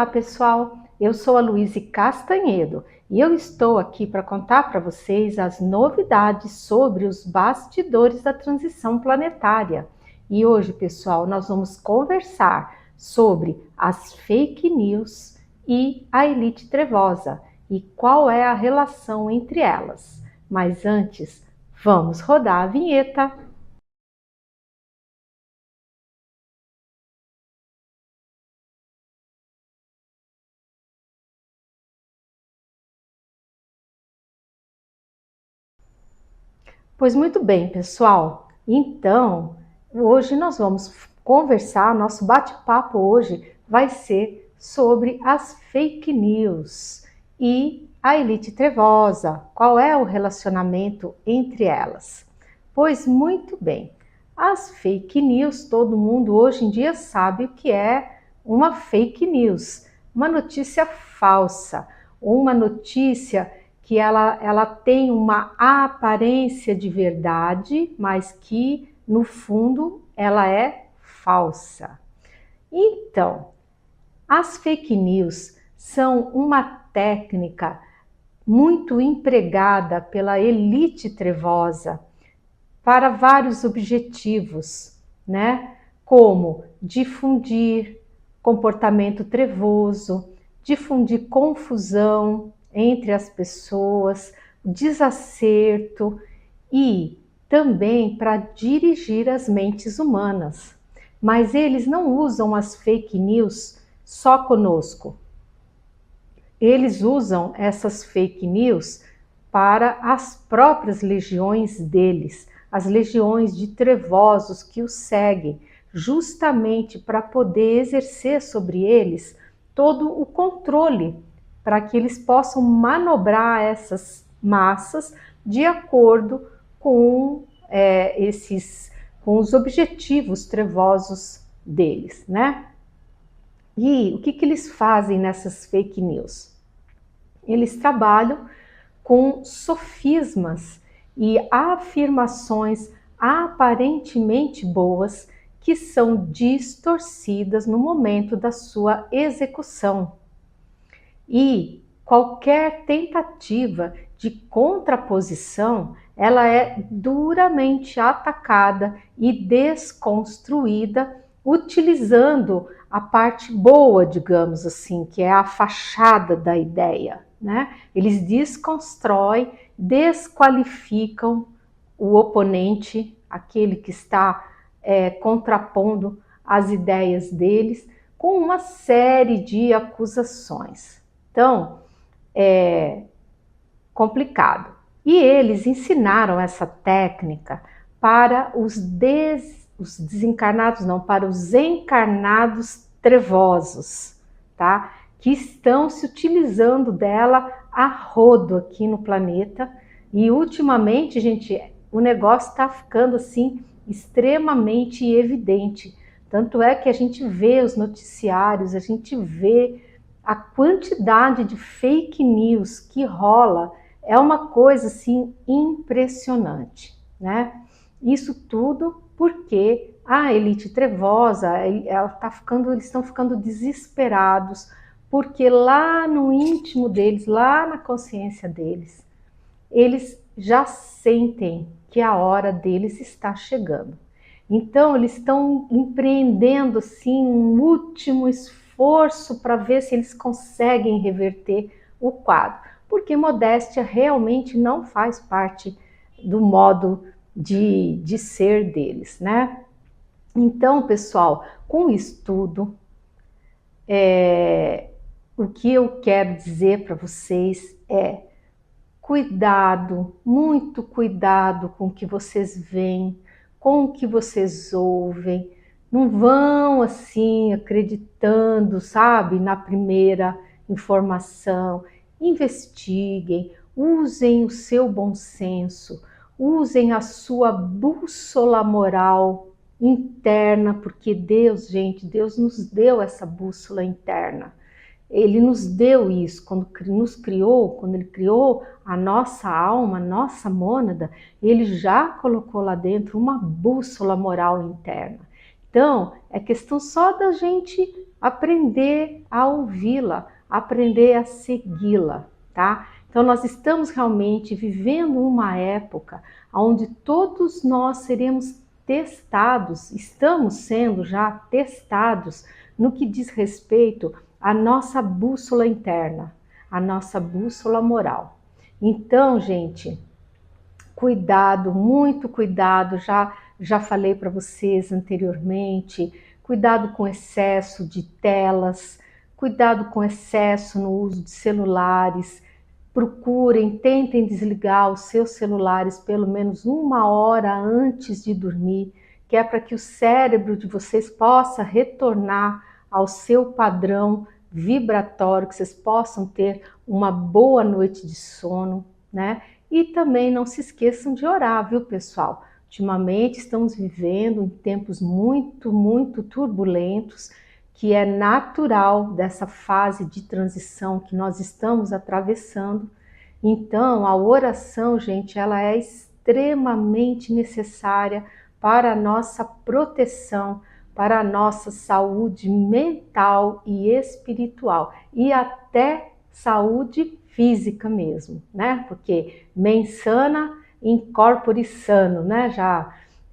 Olá pessoal, eu sou a Louise Castanhedo e eu estou aqui para contar para vocês as novidades sobre os bastidores da transição planetária. E hoje, pessoal, nós vamos conversar sobre as fake news e a elite trevosa e qual é a relação entre elas. Mas antes, vamos rodar a vinheta. Pois muito bem, pessoal. Então, hoje nós vamos conversar, nosso bate-papo hoje vai ser sobre as fake news e a elite trevosa. Qual é o relacionamento entre elas? Pois muito bem, as fake news, todo mundo hoje em dia sabe o que é uma fake news, uma notícia falsa, uma notícia que ela tem uma aparência de verdade, mas que no fundo ela é falsa. Então, as fake news são uma técnica muito empregada pela elite trevosa para vários objetivos, né? Como difundir comportamento trevoso, difundir confusão entre as pessoas, desacerto e também para dirigir as mentes humanas. Mas eles não usam as fake news só conosco. Eles usam essas fake news para as próprias legiões deles, as legiões de trevosos que os seguem, justamente para poder exercer sobre eles todo o controle, para que eles possam manobrar essas massas de acordo com com os objetivos trevosos deles, né? E o que eles fazem nessas fake news? Eles trabalham com sofismas e afirmações aparentemente boas que são distorcidas no momento da sua execução. E qualquer tentativa de contraposição, ela é duramente atacada e desconstruída, utilizando a parte boa, digamos assim, que é a fachada da ideia, né? Eles desconstroem, desqualificam o oponente, aquele que está contrapondo as ideias deles, com uma série de acusações. Então, é complicado. E eles ensinaram essa técnica para os desencarnados, não, para os encarnados trevosos, tá? Que estão se utilizando dela a rodo aqui no planeta. E ultimamente, gente, o negócio está ficando assim extremamente evidente. Tanto é que a gente vê os noticiários, a gente vê a quantidade de fake news que rola, é uma coisa assim impressionante, né? Isso tudo porque a elite trevosa, eles estão ficando desesperados, porque lá no íntimo deles, lá na consciência deles, eles já sentem que a hora deles está chegando. Então eles estão empreendendo assim um último esforço para ver se eles conseguem reverter o quadro, porque modéstia realmente não faz parte do modo de ser deles, né? Então, pessoal, com o estudo, o que eu quero dizer para vocês é cuidado, muito cuidado com o que vocês veem, com o que vocês ouvem. Não vão assim acreditando, sabe, na primeira informação. Investiguem, usem o seu bom senso, usem a sua bússola moral interna, porque Deus, gente, Deus nos deu essa bússola interna. Ele nos deu isso, quando nos criou, quando ele criou a nossa alma, a nossa mônada, ele já colocou lá dentro uma bússola moral interna, Então, é questão só da gente aprender a ouvi-la, aprender a segui-la, tá? Então, nós estamos realmente vivendo uma época onde todos nós seremos testados, estamos sendo já testados no que diz respeito à nossa bússola interna, à nossa bússola moral. Então, gente, cuidado, muito cuidado, já falei para vocês anteriormente, cuidado com excesso de telas, cuidado com excesso no uso de celulares, procurem, tentem desligar os seus celulares pelo menos 1 hora antes de dormir, que é para que o cérebro de vocês possa retornar ao seu padrão vibratório, que vocês possam ter uma boa noite de sono, né? E também não se esqueçam de orar, viu, pessoal? Ultimamente estamos vivendo em tempos muito turbulentos, que é natural dessa fase de transição que nós estamos atravessando. Então, a oração, gente, ela é extremamente necessária para a nossa proteção, para a nossa saúde mental e espiritual, e até saúde física mesmo, né? Porque mens sana in corpore sano, né?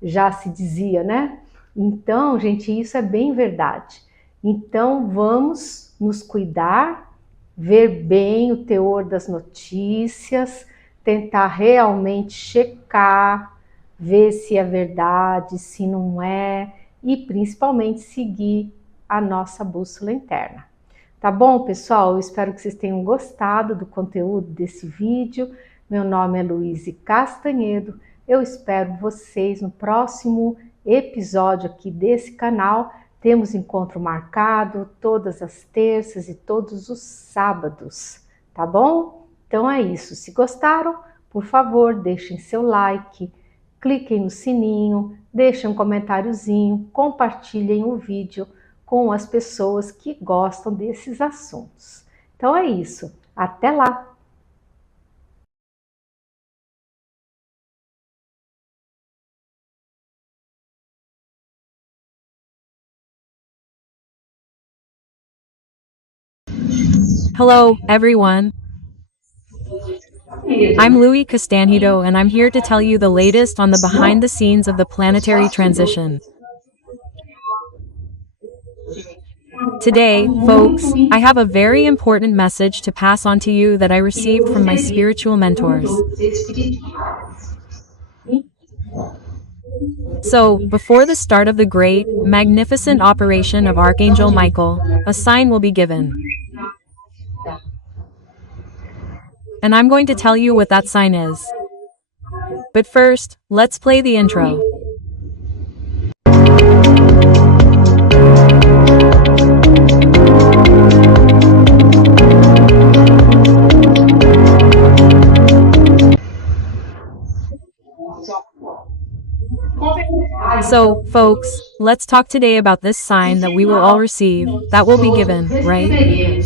Já se dizia, né? Então, gente, isso é bem verdade. Então, vamos nos cuidar, ver bem o teor das notícias, tentar realmente checar, ver se é verdade, se não é, e principalmente seguir a nossa bússola interna. Tá bom, pessoal? Eu espero que vocês tenham gostado do conteúdo desse vídeo. Meu nome é Louise Castanhedo. Eu espero vocês no próximo episódio aqui desse canal. Temos encontro marcado todas as terças e todos os sábados, tá bom? Então é isso. Se gostaram, por favor, deixem seu like, cliquem no sininho, deixem um comentáriozinho, compartilhem o vídeo com as pessoas que gostam desses assuntos. Então é isso. Até lá! Hello, everyone. I'm Louise Castanhedo, and I'm here to tell you the latest on the behind the scenes of the planetary transition. Today, folks, I have a very important message to pass on to you that I received from my spiritual mentors. So, before the start of the great, magnificent operation of Archangel Michael, a sign will be given. And I'm going to tell you what that sign is. But first, let's play the intro. So, folks, let's talk today about this sign that we will all receive, that will be given, right?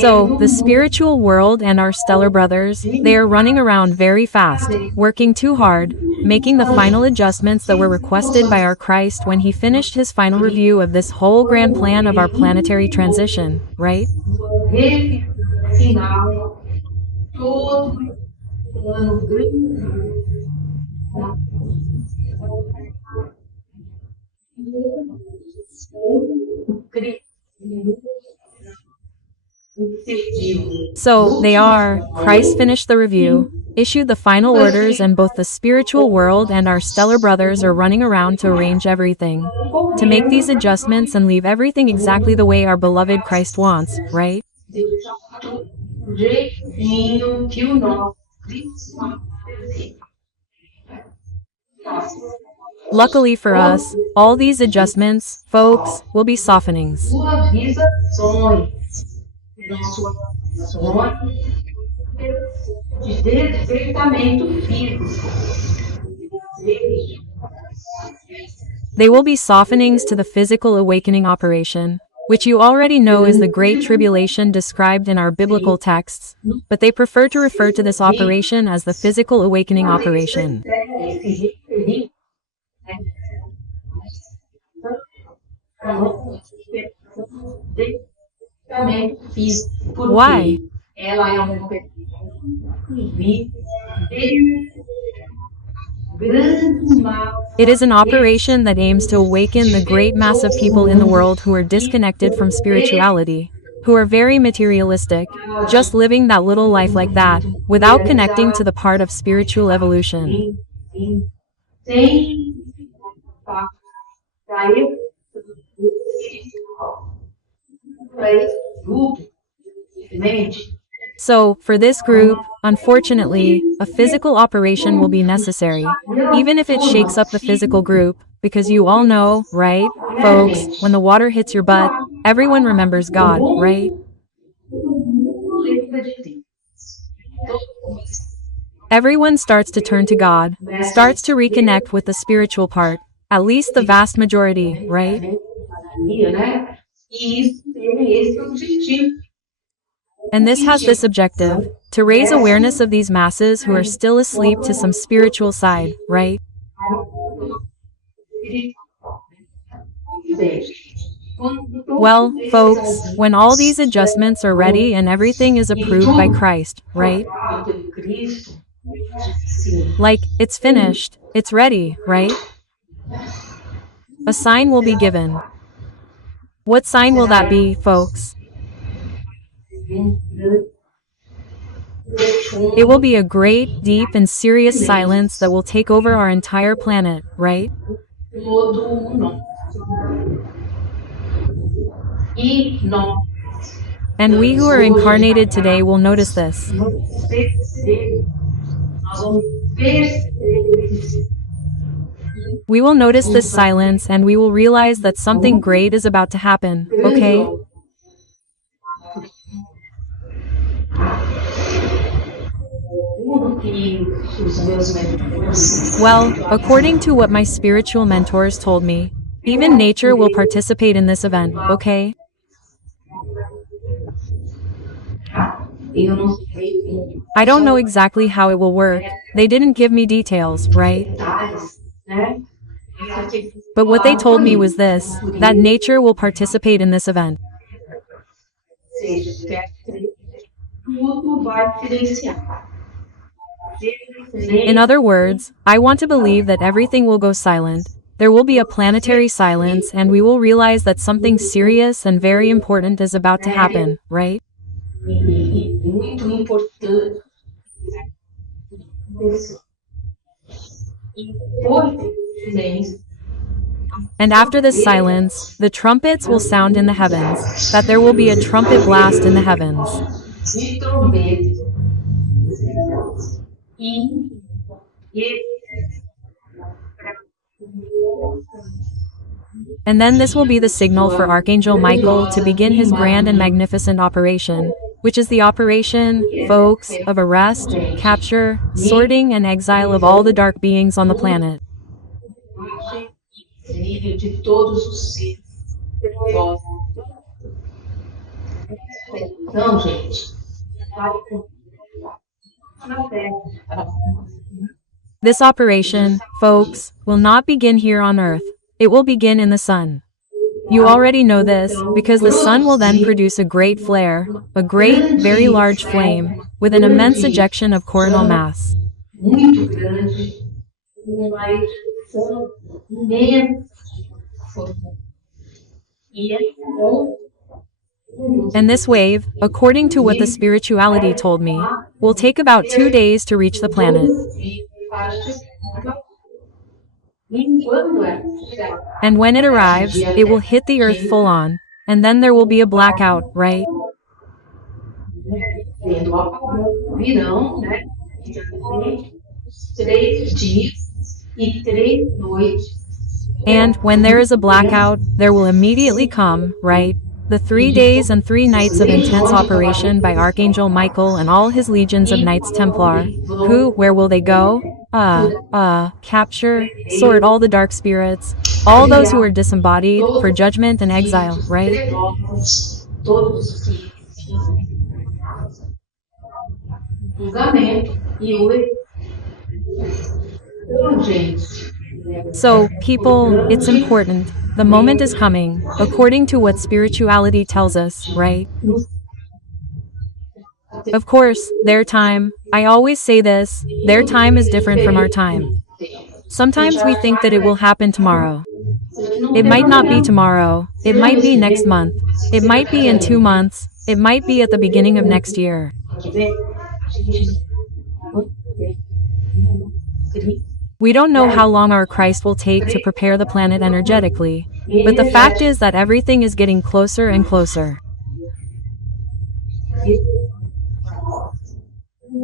So, the spiritual world and our stellar brothers, they are running around very fast, working too hard, making the final adjustments that were requested by our Christ when he finished his final review of this whole grand plan of our planetary transition, right? So, Christ finished the review, issued the final orders, and both the spiritual world and our stellar brothers are running around to arrange everything, to make these adjustments and leave everything exactly the way our beloved Christ wants, right? Luckily for us, all these adjustments, folks, will be softenings. They will be softenings to the physical awakening operation, which you already know is the Great Tribulation described in our biblical texts, but they prefer to refer to this operation as the physical awakening operation. Why? It is an operation that aims to awaken the great mass of people in the world who are disconnected from spirituality, who are very materialistic, just living that little life like that, without connecting to the part of spiritual evolution. So, for this group, unfortunately, a physical operation will be necessary, even if it shakes up the physical group, because you all know, right, folks, when the water hits your butt, everyone remembers God, right? Everyone starts to turn to God, starts to reconnect with the spiritual part, at least the vast majority, right? And this has this objective, to raise awareness of these masses who are still asleep to some spiritual side, right? Well, folks, when all these adjustments are ready and everything is approved by Christ, right? Like, it's finished, it's ready, right? A sign will be given. What sign will that be, folks? It will be a great, deep, and serious silence that will take over our entire planet, right? And we who are incarnated today will notice this. We will notice this silence and we will realize that something great is about to happen, okay? Well, according to what my spiritual mentors told me, even nature will participate in this event, okay? I don't know exactly how it will work. They didn't give me details, right? But what they told me was this, that nature will participate in this event. In other words, I want to believe that everything will go silent. There will be a planetary silence and we will realize that something serious and very important is about to happen, right? And after this silence, the trumpets will sound in the heavens, that there will be a trumpet blast in the heavens. And then this will be the signal for Archangel Michael to begin his grand and magnificent operation, which is the operation, folks, of arrest, capture, sorting, and exile of all the dark beings on the planet. This operation, folks, will not begin here on Earth. It will begin in the sun. You already know this, because the sun will then produce a great flare, a great, very large flame, with an immense ejection of coronal mass. And this wave, according to what the spirituality told me, will take about 2 days to reach the planet. And when it arrives, it will hit the Earth full on, and then there will be a blackout, right? And when there is a blackout, there will immediately come, right, the 3 days and 3 nights of intense operation by Archangel Michael and all his legions of Knights Templar, who, where will they go? Capture, sort all the dark spirits, All those who are disembodied for judgment and exile, right? So, people, it's important. The moment is coming, according to what spirituality tells us, right? Of course, their time, I always say this, their time is different from our time. Sometimes we think that it will happen tomorrow. It might not be tomorrow, it might be next month, it might be in 2 months, it might be at the beginning of next year. We don't know how long our Christ will take to prepare the planet energetically, but the fact is that everything is getting closer and closer.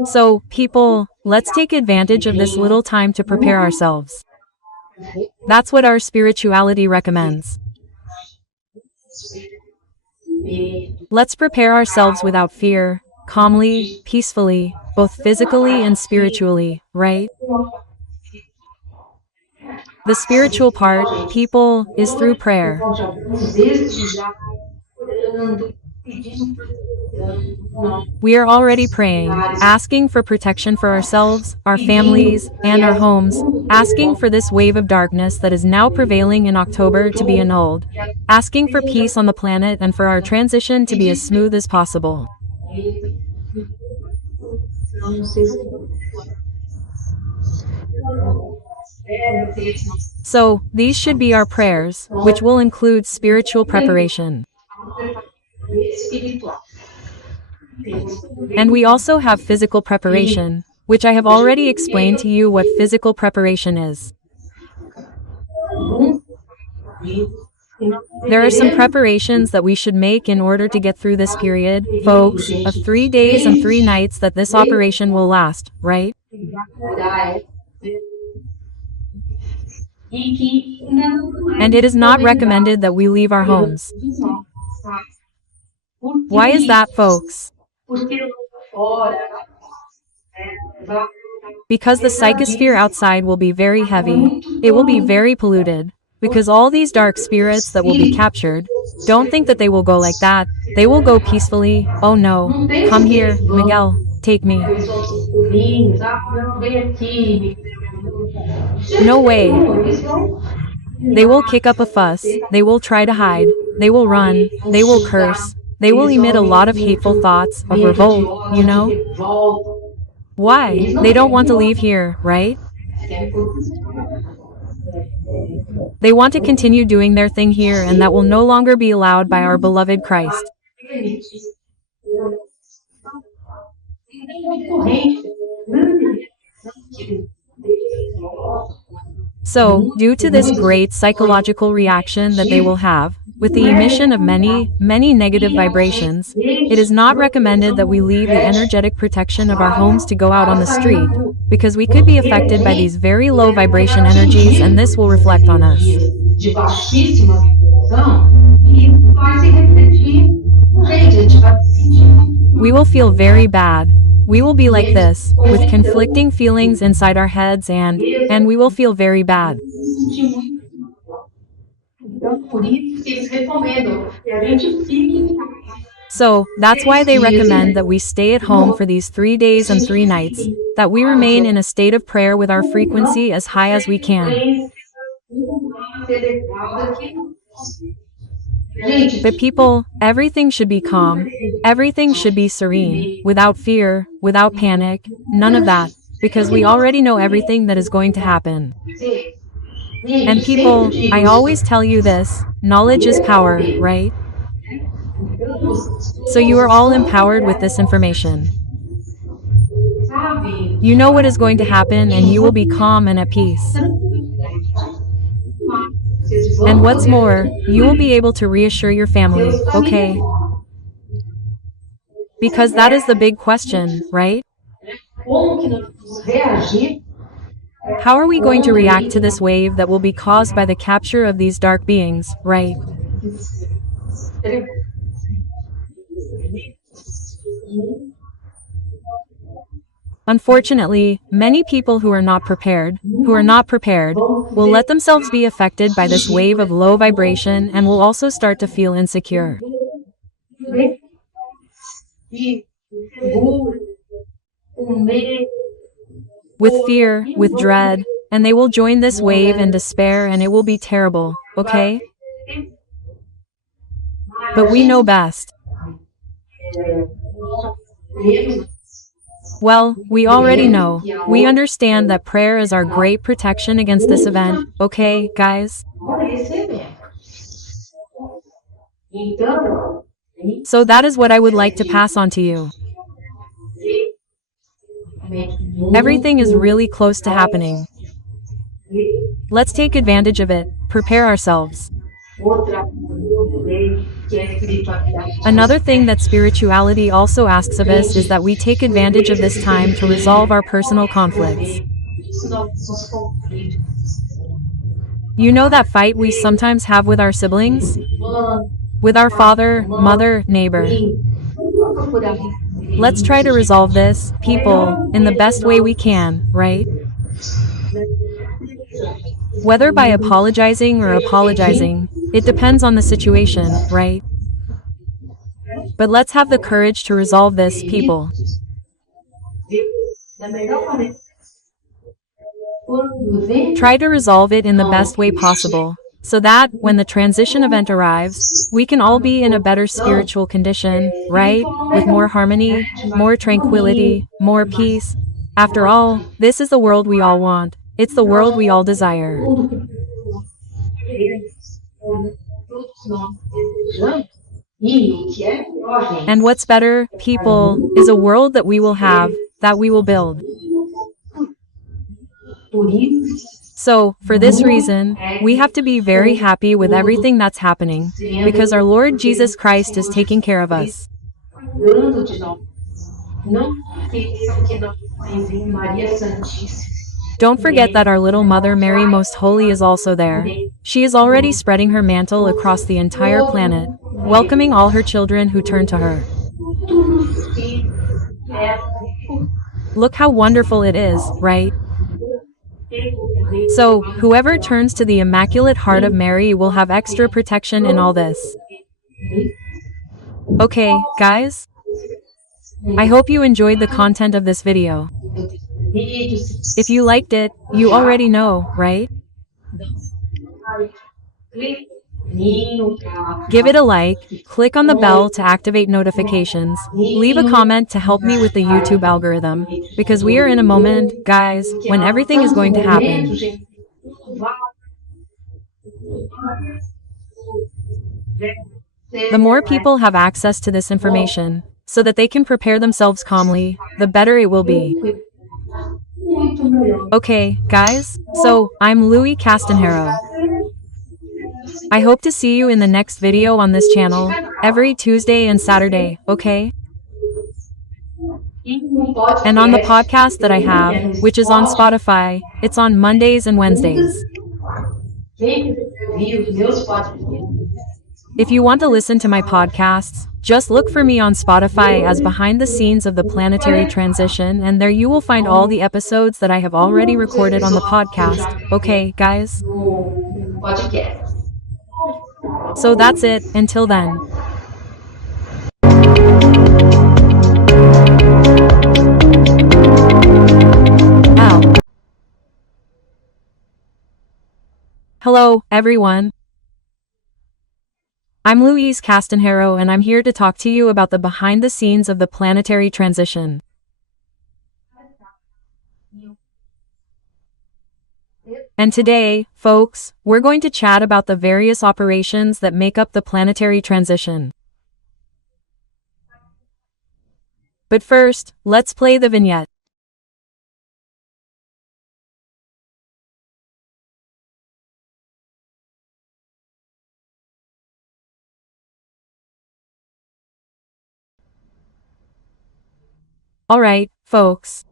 So, people, let's take advantage of this little time to prepare ourselves. That's what our spirituality recommends. Let's prepare ourselves without fear, calmly, peacefully, both physically and spiritually, right? The spiritual part, people, is through prayer. We are already praying, asking for protection for ourselves, our families, and our homes, asking for this wave of darkness that is now prevailing in October to be annulled, asking for peace on the planet and for our transition to be as smooth as possible. So, these should be our prayers, which will include spiritual preparation. And we also have physical preparation, which I have already explained to you what physical preparation is. There are some preparations that we should make in order to get through this period, folks, of 3 days and 3 nights that this operation will last, right? And it is not recommended that we leave our homes. Why is that, folks? Because the psychosphere outside will be very heavy, it will be very polluted, because all these dark spirits that will be captured, don't think that they will go like that, they will go peacefully. Oh no, come here, Miguel, take me. No way. They will kick up a fuss, they will try to hide, they will run, they will curse, they will emit a lot of hateful thoughts, of revolt, you know? Why? They don't want to leave here, right? They want to continue doing their thing here, and that will no longer be allowed by our beloved Christ. So, due to this great psychological reaction that they will have, with the emission of many, many negative vibrations, it is not recommended that we leave the energetic protection of our homes to go out on the street, because we could be affected by these very low vibration energies, and this will reflect on us. We will feel very bad. We will be like this, with conflicting feelings inside our heads, and we will feel very bad. So, that's why they recommend that we stay at home for these 3 days and 3 nights, that we remain in a state of prayer with our frequency as high as we can. But people, everything should be calm, everything should be serene, without fear, without panic, none of that, because we already know everything that is going to happen. And people, I always tell you this, knowledge is power, right? So you are all empowered with this information. You know what is going to happen, and you will be calm and at peace. And what's more, you will be able to reassure your family, okay? Because that is the big question, right? How are we going to react to this wave that will be caused by the capture of these dark beings, right? Unfortunately, many people who are not prepared, will let themselves be affected by this wave of low vibration and will also start to feel insecure. With fear, with dread, and they will join this wave and despair and it will be terrible, okay? But we know best. Well, we already know. We understand that prayer is our great protection against this event, okay, guys? So that is what I would like to pass on to you. Everything is really close to happening. Let's take advantage of it, prepare ourselves. Another thing that spirituality also asks of us is that we take advantage of this time to resolve our personal conflicts. You know that fight we sometimes have with our siblings? With our father, mother, neighbor. Let's try to resolve this, people, in the best way we can, right? Whether by apologizing or apologizing, it depends on the situation, right? But let's have the courage to resolve this, people. Try to resolve it in the best way possible, so that, when the transition event arrives, we can all be in a better spiritual condition, right? With more harmony, more tranquility, more peace. After all, this is the world we all want. It's the world we all desire. And what's better, people, is a world that we will have, that we will build. So, for this reason, we have to be very happy with everything that's happening, because our Lord Jesus Christ is taking care of us. Don't forget that our little Mother Mary Most Holy is also there. She is already spreading her mantle across the entire planet, welcoming all her children who turn to her. Look how wonderful it is, right? So, whoever turns to the Immaculate Heart of Mary will have extra protection in all this. Okay, guys? I hope you enjoyed the content of this video. If you liked it, you already know, right? Give it a like, click on the bell to activate notifications, leave a comment to help me with the YouTube algorithm, because we are in a moment, guys, when everything is going to happen. The more people have access to this information, so that they can prepare themselves calmly, the better it will be. Okay, guys, so, I'm Louise Castanhedo. I hope to see you in the next video on this channel, every Tuesday and Saturday, okay? And on the podcast that I have, which is on Spotify, it's on Mondays and Wednesdays. If you want to listen to my podcasts, just look for me on Spotify as Behind the Scenes of the Planetary Transition, and there you will find all the episodes that I have already recorded on the podcast, okay, guys? So that's it, until then. Ow. Hello, everyone. I'm Louise Castanhedo and I'm here to talk to you about the behind the scenes of the planetary transition. And today, folks, we're going to chat about the various operations that make up the planetary transition. But first, let's play the vignette. Alright, folks.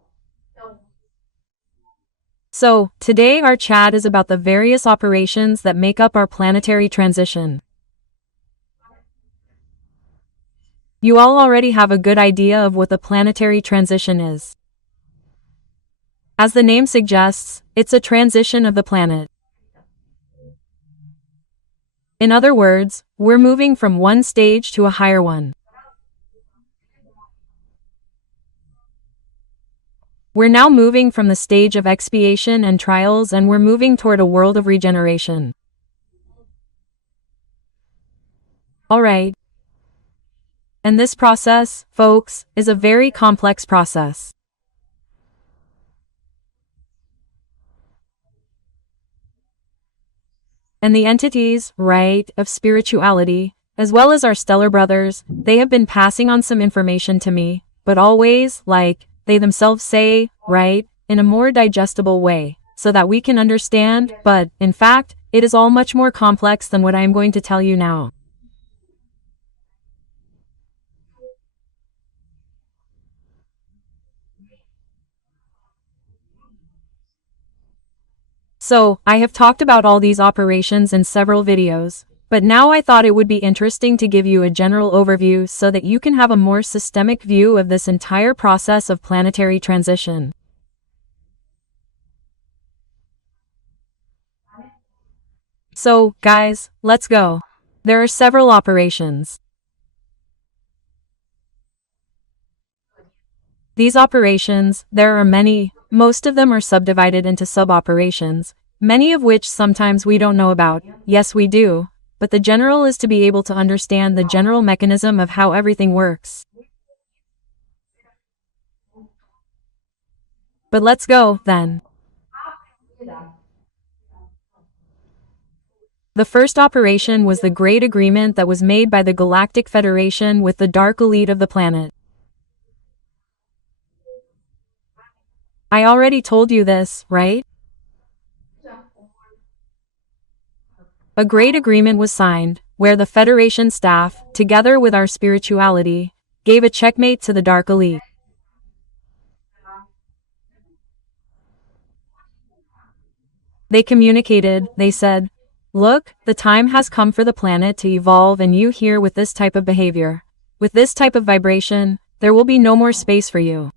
So, today our chat is about the various operations that make up our planetary transition. You all already have a good idea of what the planetary transition is. As the name suggests, it's a transition of the planet. In other words, we're moving from one stage to a higher one. We're now moving from the stage of expiation and trials, and we're moving toward a world of regeneration. Alright. And this process, folks, is a very complex process. And the entities, right, of spirituality, as well as our stellar brothers, they have been passing on some information to me, but always, like they themselves say, right, in a more digestible way, so that we can understand, but, in fact, it is all much more complex than what I am going to tell you now. So, I have talked about all these operations in several videos, but now I thought it would be interesting to give you a general overview so that you can have a more systemic view of this entire process of planetary transition. So, guys, let's go. There are several operations. These operations, there are many, most of them are subdivided into sub-operations, many of which sometimes we don't know about. Yes, we do, but the general is to be able to understand the general mechanism of how everything works. But let's go, then. The first operation was the Great Agreement that was made by the Galactic Federation with the Dark Elite of the planet. I already told you this, right? A great agreement was signed, where the Federation staff, together with our spirituality, gave a checkmate to the Dark Elite. They communicated, they said, look, the time has come for the planet to evolve, and you here with this type of behavior, with this type of vibration, there will be no more space for you.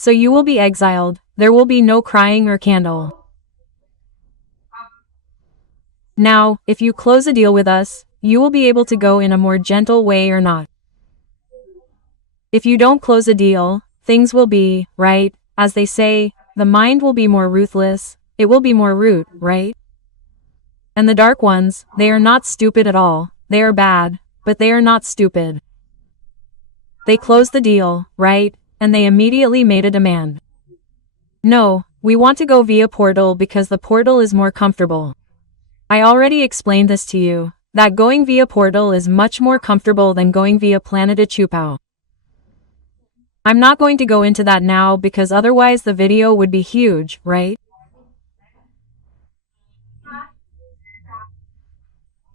So you will be exiled, there will be no crying or candle. Now, if you close a deal with us, you will be able to go in a more gentle way or not. If you don't close a deal, things will be, right, as they say, the mind will be more ruthless, it will be more rude, right? And the dark ones, they are not stupid at all, they are bad, but they are not stupid. They closed the deal, right, and they immediately made a demand. No, we want to go via portal because the portal is more comfortable. I already explained this to you, that going via portal is much more comfortable than going via Planet Achupao. I'm not going to go into that now because otherwise the video would be huge, right?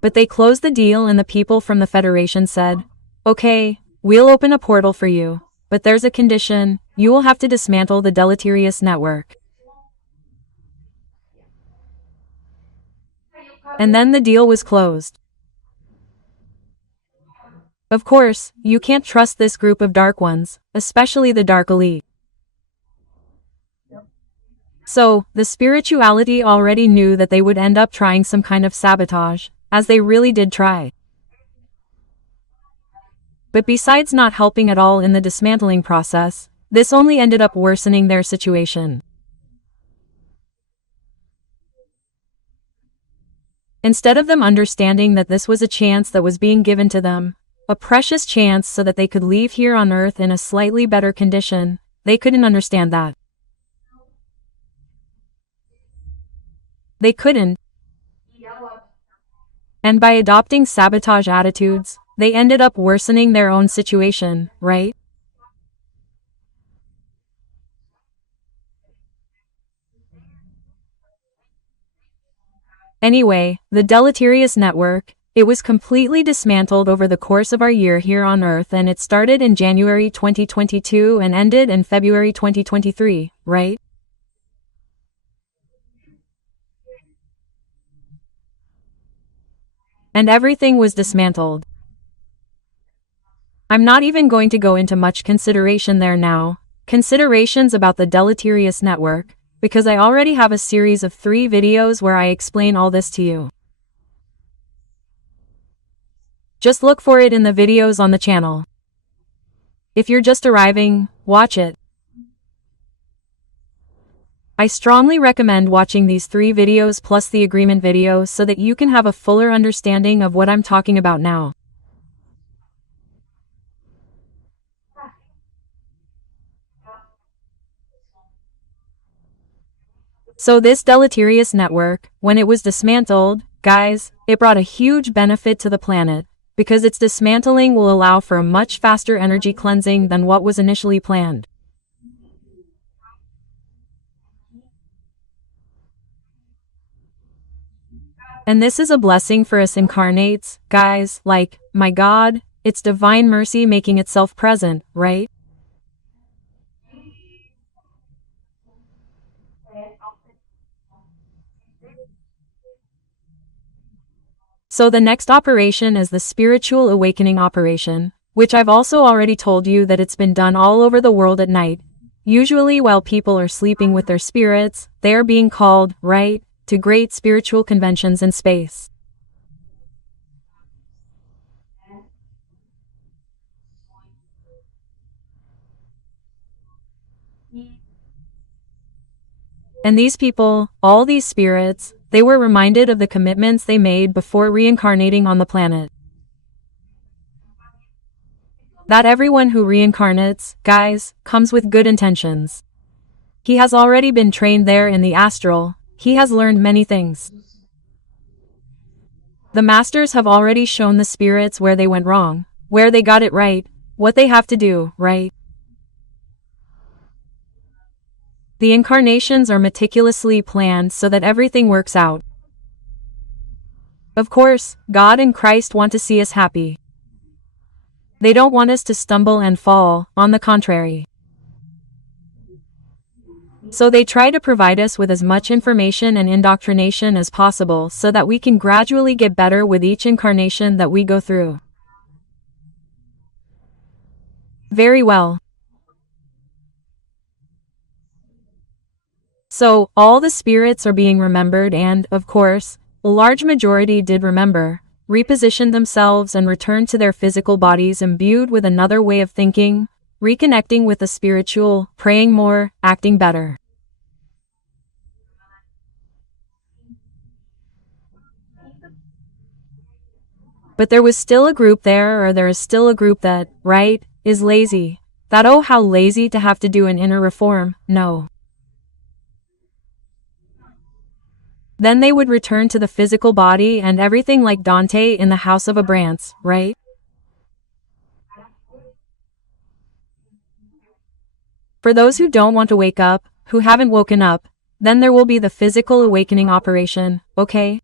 But they closed the deal, and the people from the Federation said, okay, we'll open a portal for you, but there's a condition, you will have to dismantle the deleterious network. And then the deal was closed. Of course, you can't trust this group of dark ones, especially the Dark Elite. So, the spirituality already knew that they would end up trying some kind of sabotage, as they really did try. But besides not helping at all in the dismantling process, this only ended up worsening their situation. Instead of them understanding that this was a chance that was being given to them, a precious chance so that they could leave here on Earth in a slightly better condition, they couldn't understand that. They couldn't. And by adopting sabotage attitudes, they ended up worsening their own situation, right? Anyway, the deleterious network, it was completely dismantled over the course of our year here on Earth, and it started in January 2022 and ended in February 2023, right? And everything was dismantled. I'm not even going to go into much consideration there now, considerations about the deleterious network, because I already have a series of 3 videos where I explain all this to you. Just look for it in the videos on the channel. If you're just arriving, watch it. I strongly recommend watching these 3 videos plus the agreement video so that you can have a fuller understanding of what I'm talking about now. So this deleterious network, when it was dismantled, guys, it brought a huge benefit to the planet, because its dismantling will allow for a much faster energy cleansing than what was initially planned. And this is a blessing for us incarnates, guys, like, my God, it's divine mercy making itself present, right? So the next operation is the spiritual awakening operation, which I've also already told you that it's been done all over the world at night. Usually while people are sleeping with their spirits, they are being called, right, to great spiritual conventions in space. And these people, all these spirits, they were reminded of the commitments they made before reincarnating on the planet. That everyone who reincarnates, guys, comes with good intentions. He has already been trained there in the astral, he has learned many things. The masters have already shown the spirits where they went wrong, where they got it right, what they have to do, right? The incarnations are meticulously planned so that everything works out. Of course, God and Christ want to see us happy. They don't want us to stumble and fall, on the contrary. So they try to provide us with as much information and indoctrination as possible so that we can gradually get better with each incarnation that we go through. Very well. So, all the spirits are being remembered and, of course, a large majority did remember, repositioned themselves and returned to their physical bodies imbued with another way of thinking, reconnecting with the spiritual, praying more, acting better. But there was still a group there, or there is still a group that, right, is lazy. That oh how lazy to have to do an inner reform, no. Then they would return to the physical body and everything like Dante in the House of Abrantes, right? For those who don't want to wake up, who haven't woken up, then there will be the physical awakening operation, okay?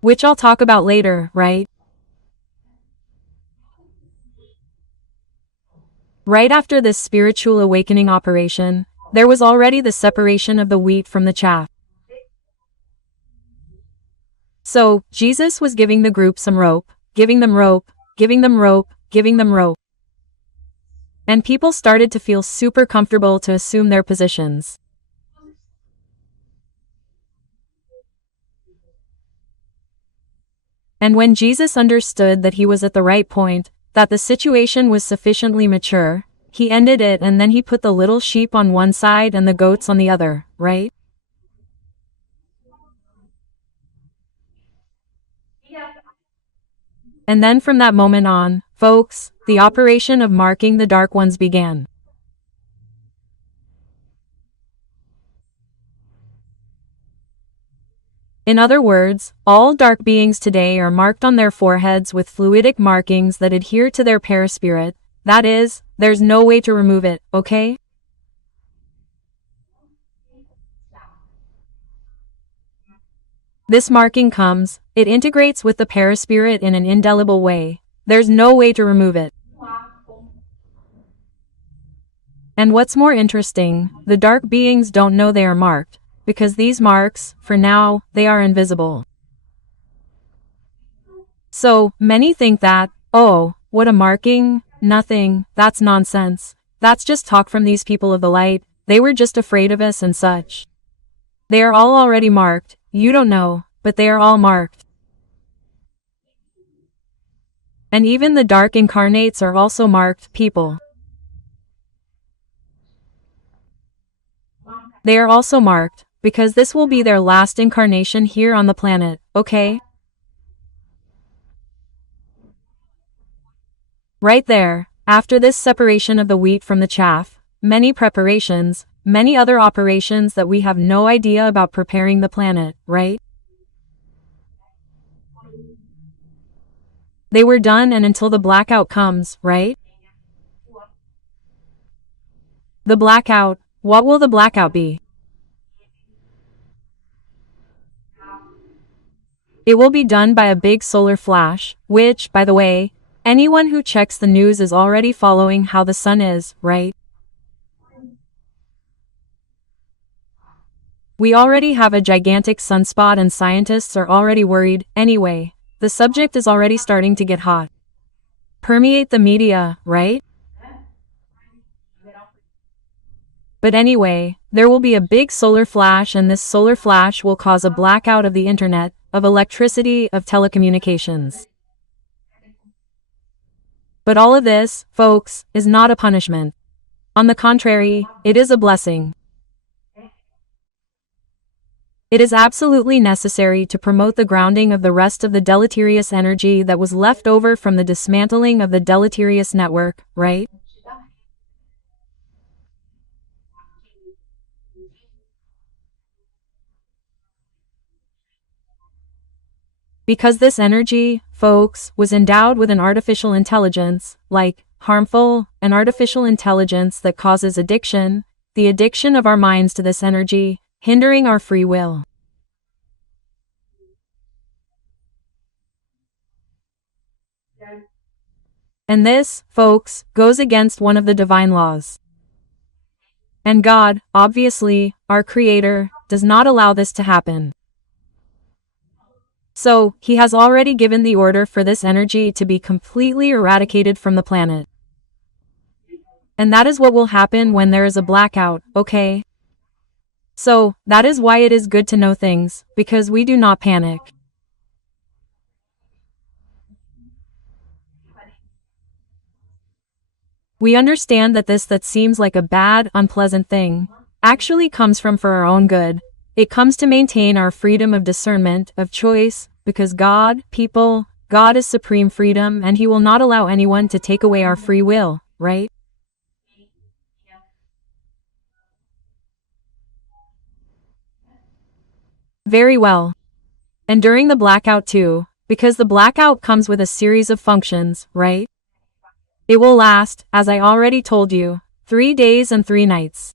Which I'll talk about later, right? Right after this spiritual awakening operation, there was already the separation of the wheat from the chaff. So, Jesus was giving the group some rope, giving them rope, giving them rope, giving them rope. And people started to feel super comfortable to assume their positions. And when Jesus understood that he was at the right point, that the situation was sufficiently mature, he ended it and then he put the little sheep on one side and the goats on the other, right? And then from that moment on, folks, the operation of marking the dark ones began. In other words, all dark beings today are marked on their foreheads with fluidic markings that adhere to their paraspirit. That is, there's no way to remove it, okay? This marking comes, it integrates with the paraspirit in an indelible way. There's no way to remove it. And what's more interesting, the dark beings don't know they are marked, because these marks, for now, they are invisible. So, many think that, oh, what a marking, nothing, that's nonsense. That's just talk from these people of the light, they were just afraid of us and such. They are all already marked, you don't know, but they are all marked. And even the dark incarnates are also marked people. They are also marked, because this will be their last incarnation here on the planet, okay? Right there, after this separation of the wheat from the chaff, many preparations, many other operations that we have no idea about preparing the planet, right? They were done and until the blackout comes, right? The blackout, what will the blackout be? It will be done by a big solar flash, which, by the way, anyone who checks the news is already following how the sun is, right? We already have a gigantic sunspot and scientists are already worried. Anyway, the subject is already starting to get hot. Permeate the media, right? But anyway, there will be a big solar flash and this solar flash will cause a blackout of the internet, of electricity, of telecommunications. But all of this, folks, is not a punishment. On the contrary, it is a blessing. It is absolutely necessary to promote the grounding of the rest of the deleterious energy that was left over from the dismantling of the deleterious network, right? Because this energy, folks, was endowed with an artificial intelligence, like, harmful, an artificial intelligence that causes addiction, the addiction of our minds to this energy, hindering our free will. And this, folks, goes against one of the divine laws. And God, obviously, our Creator, does not allow this to happen. So, He has already given the order for this energy to be completely eradicated from the planet. And that is what will happen when there is a blackout, okay? So, that is why it is good to know things, because we do not panic. We understand that this that seems like a bad, unpleasant thing, actually comes from for our own good. It comes to maintain our freedom of discernment, of choice, because God is supreme freedom and He will not allow anyone to take away our free will, right? Very well. And during the blackout too, because the blackout comes with a series of functions, right? It will last, as I already told you, 3 days and 3 nights.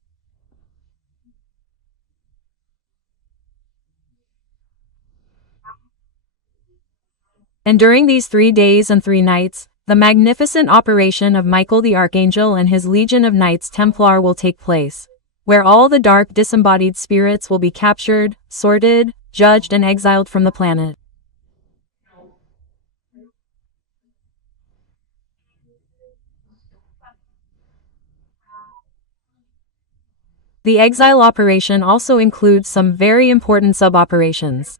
And during these 3 days and 3 nights, the magnificent operation of Michael the Archangel and his legion of Knights Templar will take place, where all the dark disembodied spirits will be captured, sorted, judged and exiled from the planet. The exile operation also includes some very important sub-operations.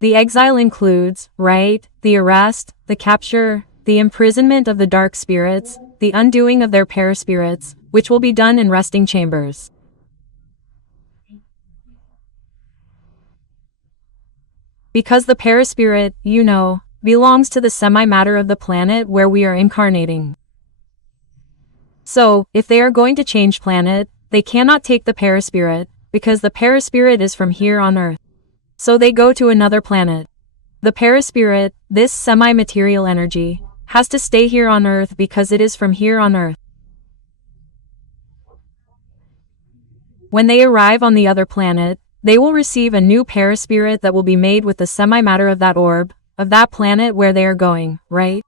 The exile includes, right, the arrest, the capture, the imprisonment of the dark spirits, the undoing of their paraspirits, which will be done in resting chambers. Because the paraspirit, you know, belongs to the semi-matter of the planet where we are incarnating. So, if they are going to change planet, they cannot take the paraspirit, because the paraspirit is from here on Earth. So they go to another planet. The paraspirit, this semi-material energy, has to stay here on Earth because it is from here on Earth. When they arrive on the other planet, they will receive a new paraspirit that will be made with the semi-matter of that orb, of that planet where they are going, right?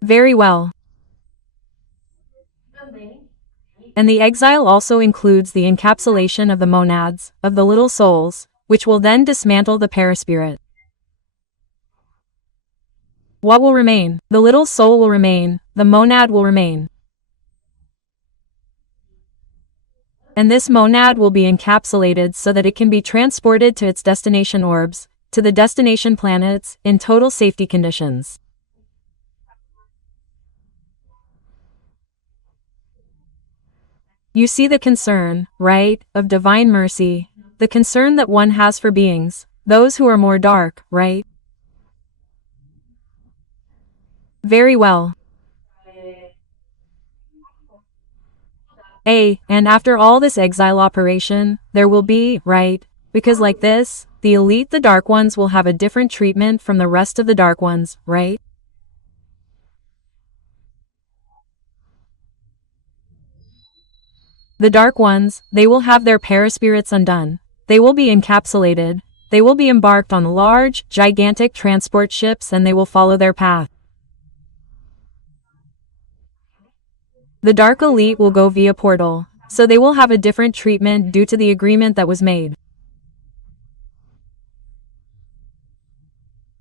Very well. And the exile also includes the encapsulation of the monads, of the little souls, which will then dismantle the paraspirit. What will remain? The little soul will remain, the monad will remain. And this monad will be encapsulated so that it can be transported to its destination orbs, to the destination planets, in total safety conditions. You see the concern, right, of divine mercy, the concern that one has for beings, those who are more dark, right? Very well. And after all this exile operation, there will be, right? Because like this, the elite, the dark ones will have a different treatment from the rest of the dark ones, right? The dark ones, they will have their paraspirits undone. They will be encapsulated. They will be embarked on large, gigantic transport ships and they will follow their path. The dark elite will go via portal, so they will have a different treatment due to the agreement that was made.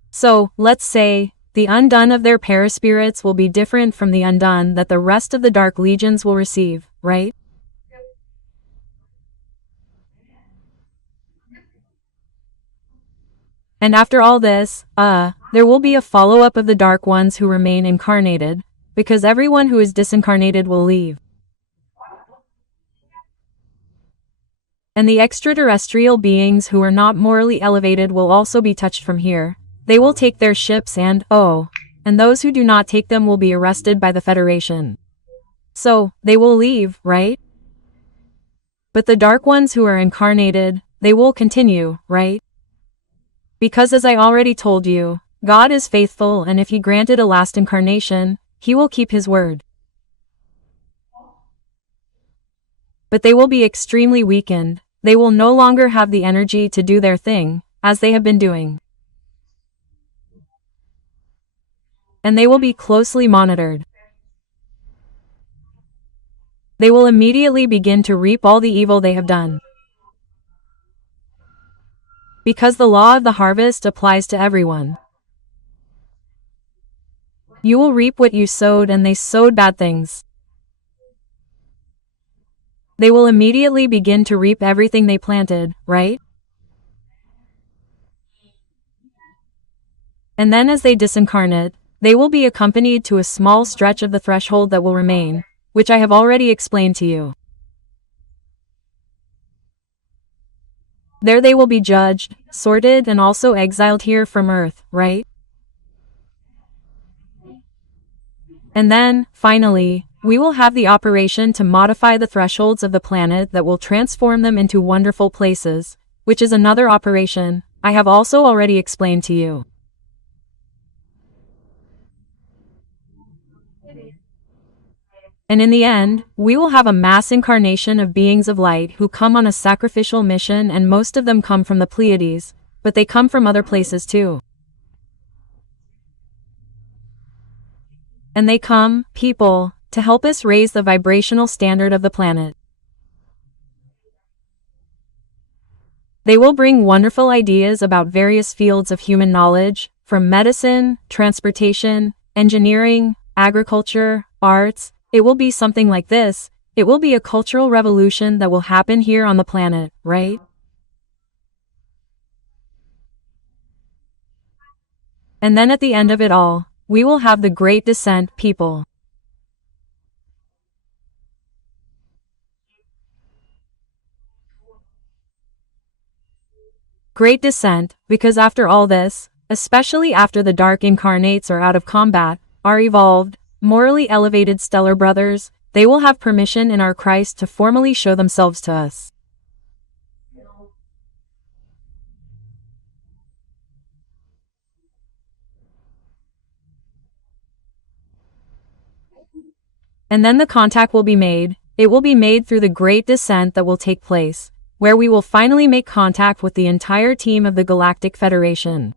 So, let's say, the undone of their paraspirits will be different from the undone that the rest of the dark legions will receive, right? And after all this, there will be a follow-up of the dark ones who remain incarnated, because everyone who is disincarnated will leave. And the extraterrestrial beings who are not morally elevated will also be touched from here. They will take their ships and those who do not take them will be arrested by the Federation. So, they will leave, right? But the dark ones who are incarnated, they will continue, right? Because as I already told you, God is faithful and if He granted a last incarnation, He will keep His word. But they will be extremely weakened. They will no longer have the energy to do their thing, as they have been doing. And they will be closely monitored. They will immediately begin to reap all the evil they have done. Because the law of the harvest applies to everyone. You will reap what you sowed and they sowed bad things. They will immediately begin to reap everything they planted, right? And then as they disincarnate, they will be accompanied to a small stretch of the threshold that will remain, which I have already explained to you. There they will be judged, sorted and also exiled here from Earth, right? And then, finally, we will have the operation to modify the thresholds of the planet that will transform them into wonderful places, which is another operation I have also already explained to you. And in the end, we will have a mass incarnation of beings of light who come on a sacrificial mission and most of them come from the Pleiades, but they come from other places too. And they come, people, to help us raise the vibrational standard of the planet. They will bring wonderful ideas about various fields of human knowledge, from medicine, transportation, engineering, agriculture, arts. It will be something like this. It will be a cultural revolution that will happen here on the planet, right? And then at the end of it all, we will have the Great Descent, people. Great Descent, because after all this, especially after the dark incarnates are out of combat, are evolved, morally elevated stellar brothers, they will have permission in our Christ to formally show themselves to us. And then the contact will be made. It will be made through the Great Descent that will take place, where we will finally make contact with the entire team of the Galactic Federation.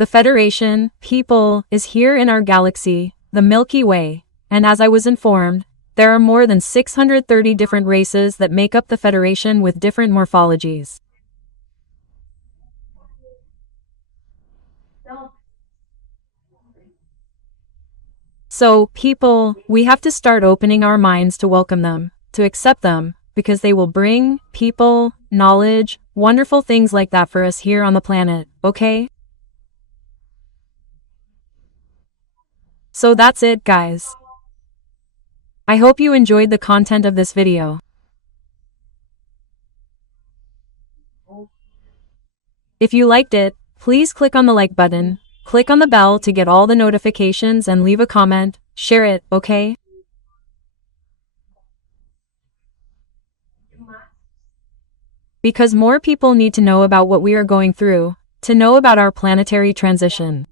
The Federation, people, is here in our galaxy, the Milky Way, and as I was informed, there are more than 630 different races that make up the Federation with different morphologies. So, people, we have to start opening our minds to welcome them, to accept them, because they will bring, people, knowledge, wonderful things like that for us here on the planet, okay? So that's it, guys. I hope you enjoyed the content of this video. If you liked it, please click on the like button, click on the bell to get all the notifications and leave a comment, share it, okay? Because more people need to know about what we are going through, to know about our planetary transition.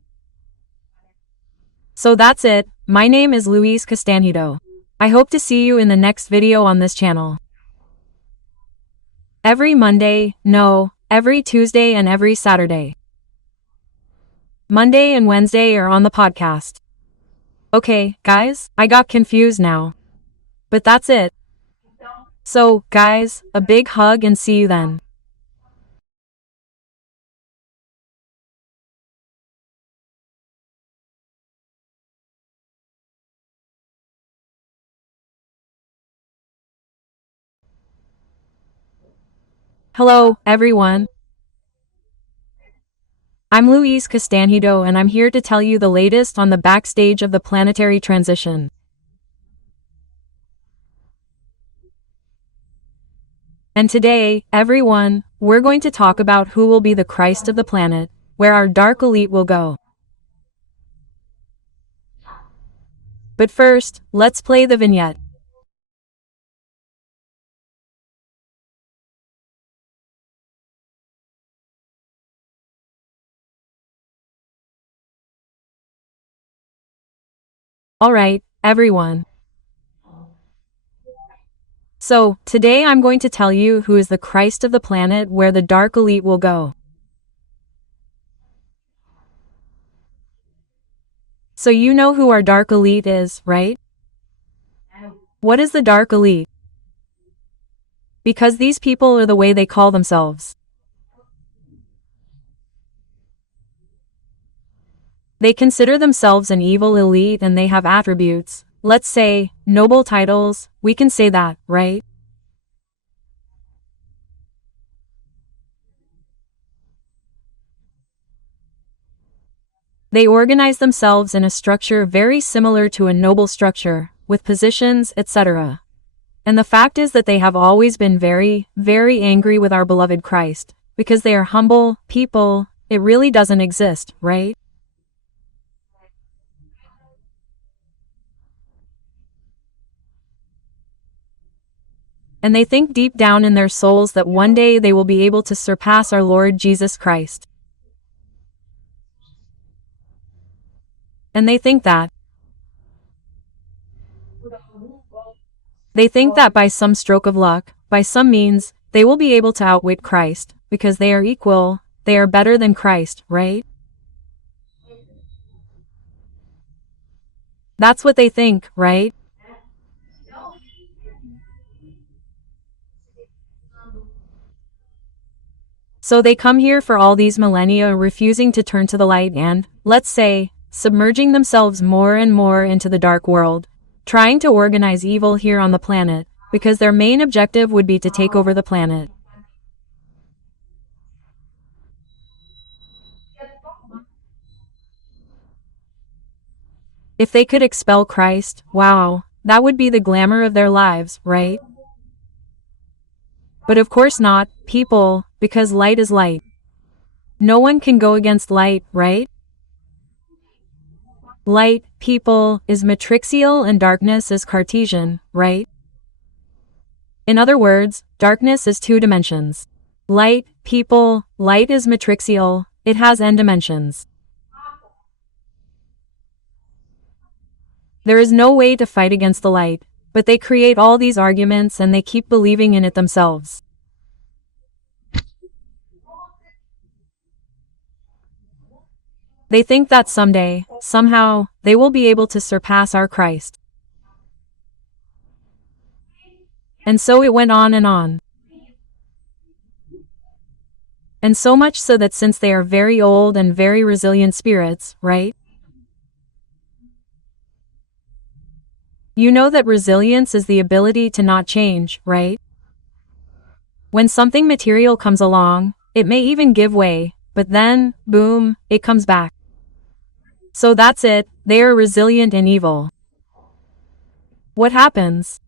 So that's it, my name is Louise Castanhedo. I hope to see you in the next video on this channel. Every Monday, no, every Tuesday and every Saturday. Monday and Wednesday are on the podcast. Okay, guys, I got confused now. But that's it. So, guys, a big hug and see you then. Hello, everyone. I'm Louise Castanhedo and I'm here to tell you the latest on the backstage of the planetary transition. And today, everyone, we're going to talk about who will be the Christ of the planet, where our dark elite will go. But first, let's play the vignette. Alright, everyone. So, today I'm going to tell you who is the Christ of the planet where the dark elite will go. So you know who our dark elite is, right? What is the dark elite? Because these people are the way they call themselves. They consider themselves an evil elite and they have attributes, let's say, noble titles, we can say that, right? They organize themselves in a structure very similar to a noble structure, with positions, etc. And the fact is that they have always been very, very angry with our beloved Christ, because they are humble people, it really doesn't exist, right? And they think deep down in their souls that one day they will be able to surpass our Lord Jesus Christ. And they think that by some stroke of luck, by some means, they will be able to outwit Christ, because they are equal, they are better than Christ, right? That's what they think, right? So they come here for all these millennia refusing to turn to the light and, let's say, submerging themselves more and more into the dark world, trying to organize evil here on the planet, because their main objective would be to take over the planet. If they could expel Christ, wow, that would be the glamour of their lives, right? But of course not, people, because light is light. No one can go against light, right? Light, people, is matrixial and darkness is Cartesian, right? In other words, darkness is 2 dimensions. Light, people, light is matrixial, it has n dimensions. There is no way to fight against the light, but they create all these arguments and they keep believing in it themselves. They think that someday, somehow, they will be able to surpass our Christ. And so it went on and on. And so much so that since they are very old and very resilient spirits, right? You know that resilience is the ability to not change, right? When something material comes along, it may even give way, but then, boom, it comes back. So that's it, they are resilient in evil. What happens?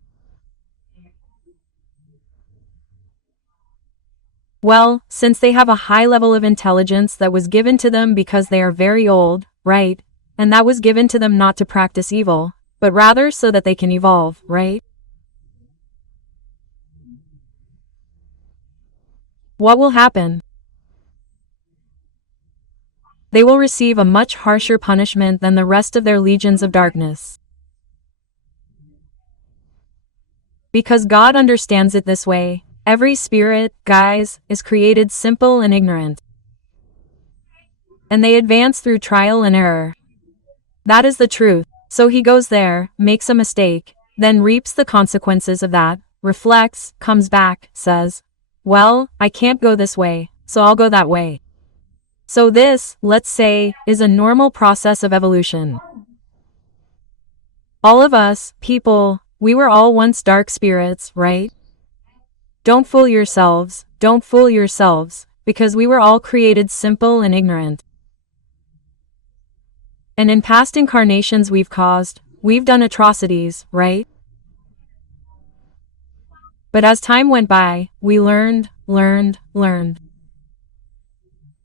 Well, since they have a high level of intelligence that was given to them because they are very old, right? And that was given to them not to practice evil, but rather so that they can evolve, right? What will happen? They will receive a much harsher punishment than the rest of their legions of darkness. Because God understands it this way, every spirit, guys, is created simple and ignorant. And they advance through trial and error. That is the truth. So he goes there, makes a mistake, then reaps the consequences of that, reflects, comes back, says, well, I can't go this way, so I'll go that way. So this, let's say, is a normal process of evolution. All of us, people, we were all once dark spirits, right? Don't fool yourselves, because we were all created simple and ignorant. And in past incarnations we've done atrocities, right? But as time went by, we learned.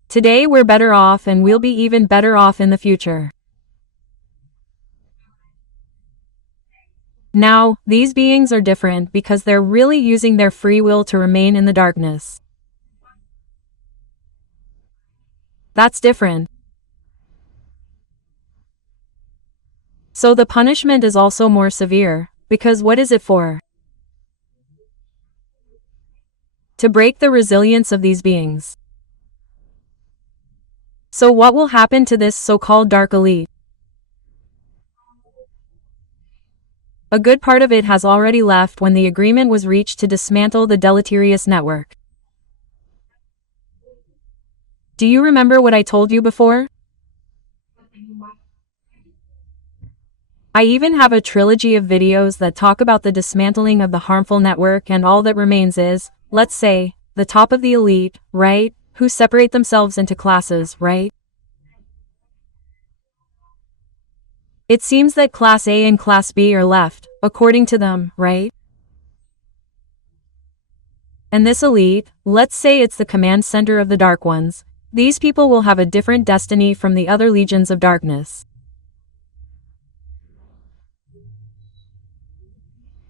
Today we're better off and we'll be even better off in the future. Now, these beings are different because they're really using their free will to remain in the darkness. That's different. So the punishment is also more severe, because what is it for? To break the resilience of these beings. So what will happen to this so-called dark elite? A good part of it has already left when the agreement was reached to dismantle the deleterious network. Do you remember what I told you before? I even have a trilogy of videos that talk about the dismantling of the harmful network, and all that remains is, let's say, the top of the elite, right? Who separate themselves into classes, right? It seems that Class A and Class B are left, according to them, right? And this elite, let's say it's the command center of the Dark Ones, these people will have a different destiny from the other legions of darkness.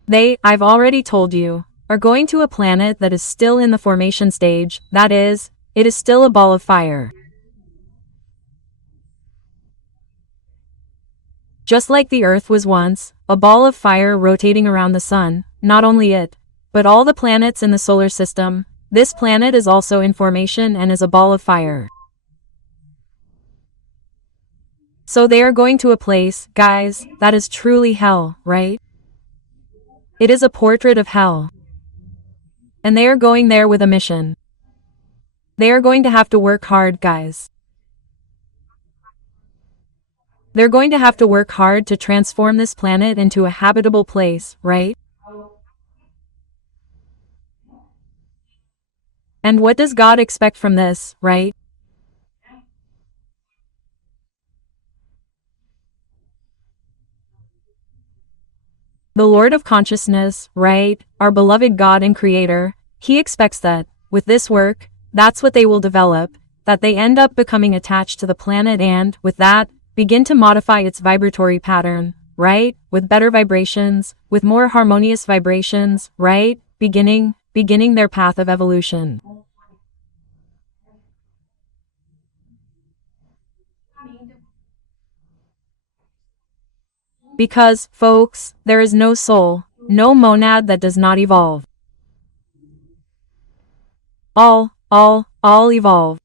They, I've already told you, are going to a planet that is still in the formation stage, that is, it is still a ball of fire. Just like the Earth was once, a ball of fire rotating around the sun, not only it, but all the planets in the solar system, this planet is also in formation and is a ball of fire. So they are going to a place, guys, that is truly hell, right? It is a portrait of hell. And they are going there with a mission. They are going to have to work hard, guys. They're going to have to work hard to transform this planet into a habitable place, right? And what does God expect from this, right? The Lord of Consciousness, right, our beloved God and Creator, He expects that, with this work, that's what they will develop, that they end up becoming attached to the planet and, with that, begin to modify its vibratory pattern, right, with better vibrations, with more harmonious vibrations, right, beginning their path of evolution. Because, folks, there is no soul, no monad that does not evolve. All evolve.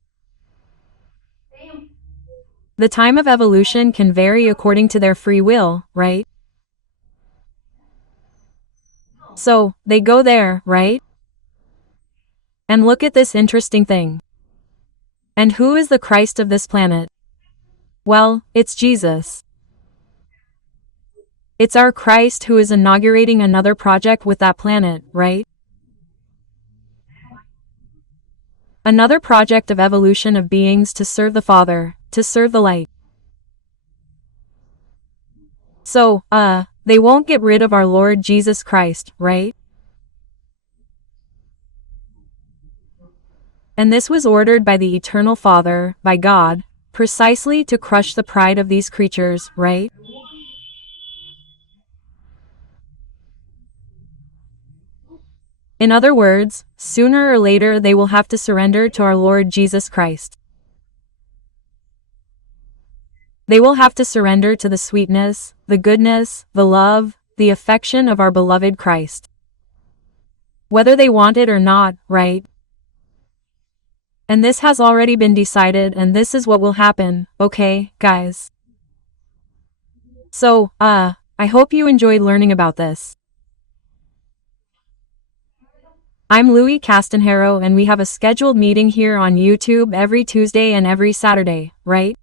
The time of evolution can vary according to their free will, right? So, they go there, right? And look at this interesting thing. And who is the Christ of this planet? Well, it's Jesus. It's our Christ who is inaugurating another project with that planet, right? Another project of evolution of beings to serve the Father, to serve the light. So, they won't get rid of our Lord Jesus Christ, right? And this was ordered by the Eternal Father, by God, precisely to crush the pride of these creatures, right? In other words, sooner or later they will have to surrender to our Lord Jesus Christ. They will have to surrender to the sweetness, the goodness, the love, the affection of our beloved Christ. Whether they want it or not, right? And this has already been decided, and this is what will happen, okay, guys? So, I hope you enjoyed learning about this. I'm Louise Castanhedo, and we have a scheduled meeting here on YouTube every Tuesday and every Saturday, right?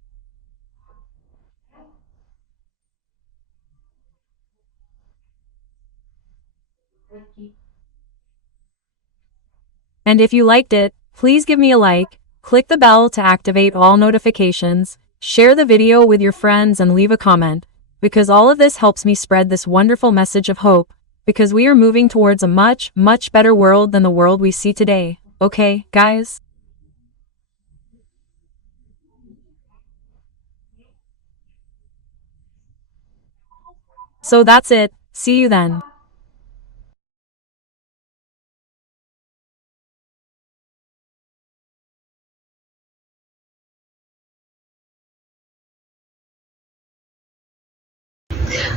And if you liked it, please give me a like, click the bell to activate all notifications, share the video with your friends and leave a comment, because all of this helps me spread this wonderful message of hope, because we are moving towards a much, much better world than the world we see today, okay, guys? So that's it, see you then.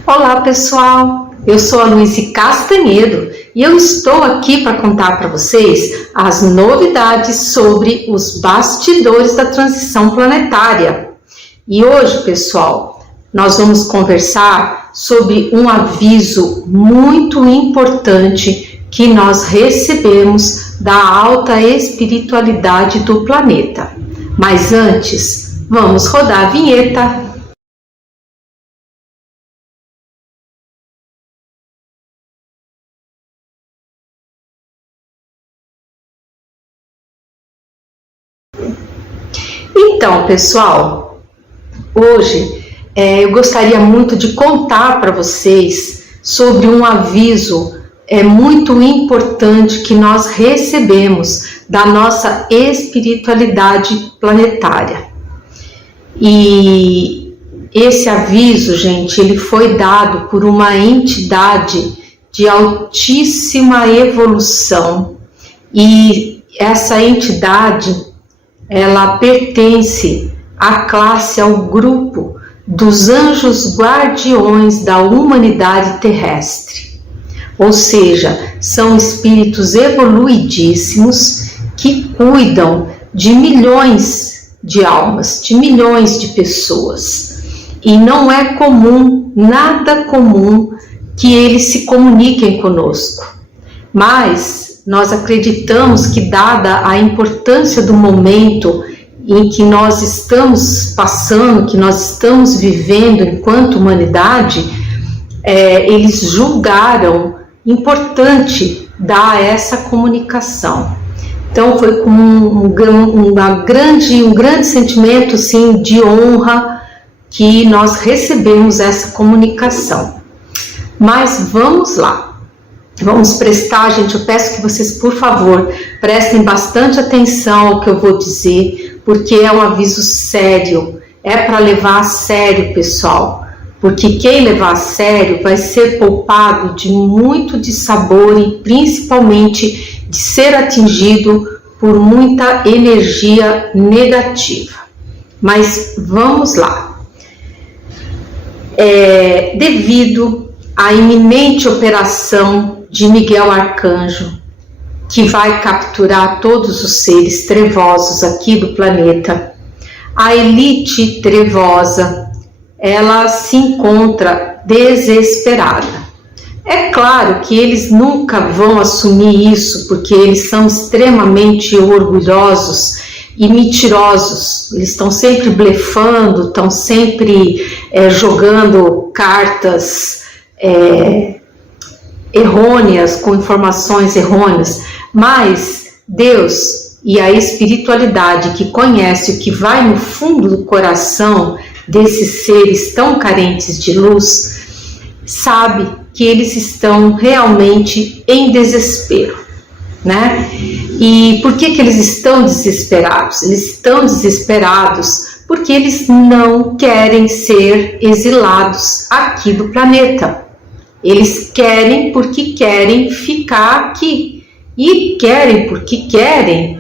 Olá pessoal, eu sou a Louise Castanhedo e eu estou aqui para contar para vocês as novidades sobre os bastidores da transição planetária. E hoje, pessoal, nós vamos conversar sobre um aviso muito importante que nós recebemos da alta espiritualidade do planeta. Mas antes, vamos rodar a vinheta. Então, pessoal, hoje eu gostaria muito de contar para vocês sobre um aviso muito importante que nós recebemos da nossa espiritualidade planetária. E esse aviso, gente, ele foi dado por uma entidade de altíssima evolução, e essa entidade ela pertence à classe, ao grupo dos anjos guardiões da humanidade terrestre. Ou seja, são espíritos evoluidíssimos que cuidam de milhões de almas, de milhões de pessoas. E não é comum, nada comum, que eles se comuniquem conosco. Mas nós acreditamos que, dada a importância do momento em que nós estamos passando, que nós estamos vivendo enquanto humanidade, eles julgaram importante dar essa comunicação. Então foi com um grande sentimento assim, de honra que nós recebemos essa comunicação. Mas vamos lá. Vamos prestar, gente, eu peço que vocês, por favor, prestem bastante atenção ao que eu vou dizer, porque é um aviso sério, é para levar a sério, pessoal, porque quem levar a sério vai ser poupado de muito dissabor e principalmente de ser atingido por muita energia negativa. Mas vamos lá. Devido à iminente operação de Miguel Arcanjo, que vai capturar todos os seres trevosos aqui do planeta, a elite trevosa, ela se encontra desesperada. É claro que eles nunca vão assumir isso, porque eles são extremamente orgulhosos e mentirosos. Eles estão sempre blefando, estão sempre jogando cartas errôneas, com informações errôneas. Mas Deus e a espiritualidade, que conhece o que vai no fundo do coração desses seres tão carentes de luz, sabe que eles estão realmente em desespero, né? E por que eles estão desesperados? Eles estão desesperados porque eles não querem ser exilados aqui do planeta. Eles querem porque querem ficar aqui. E querem porque querem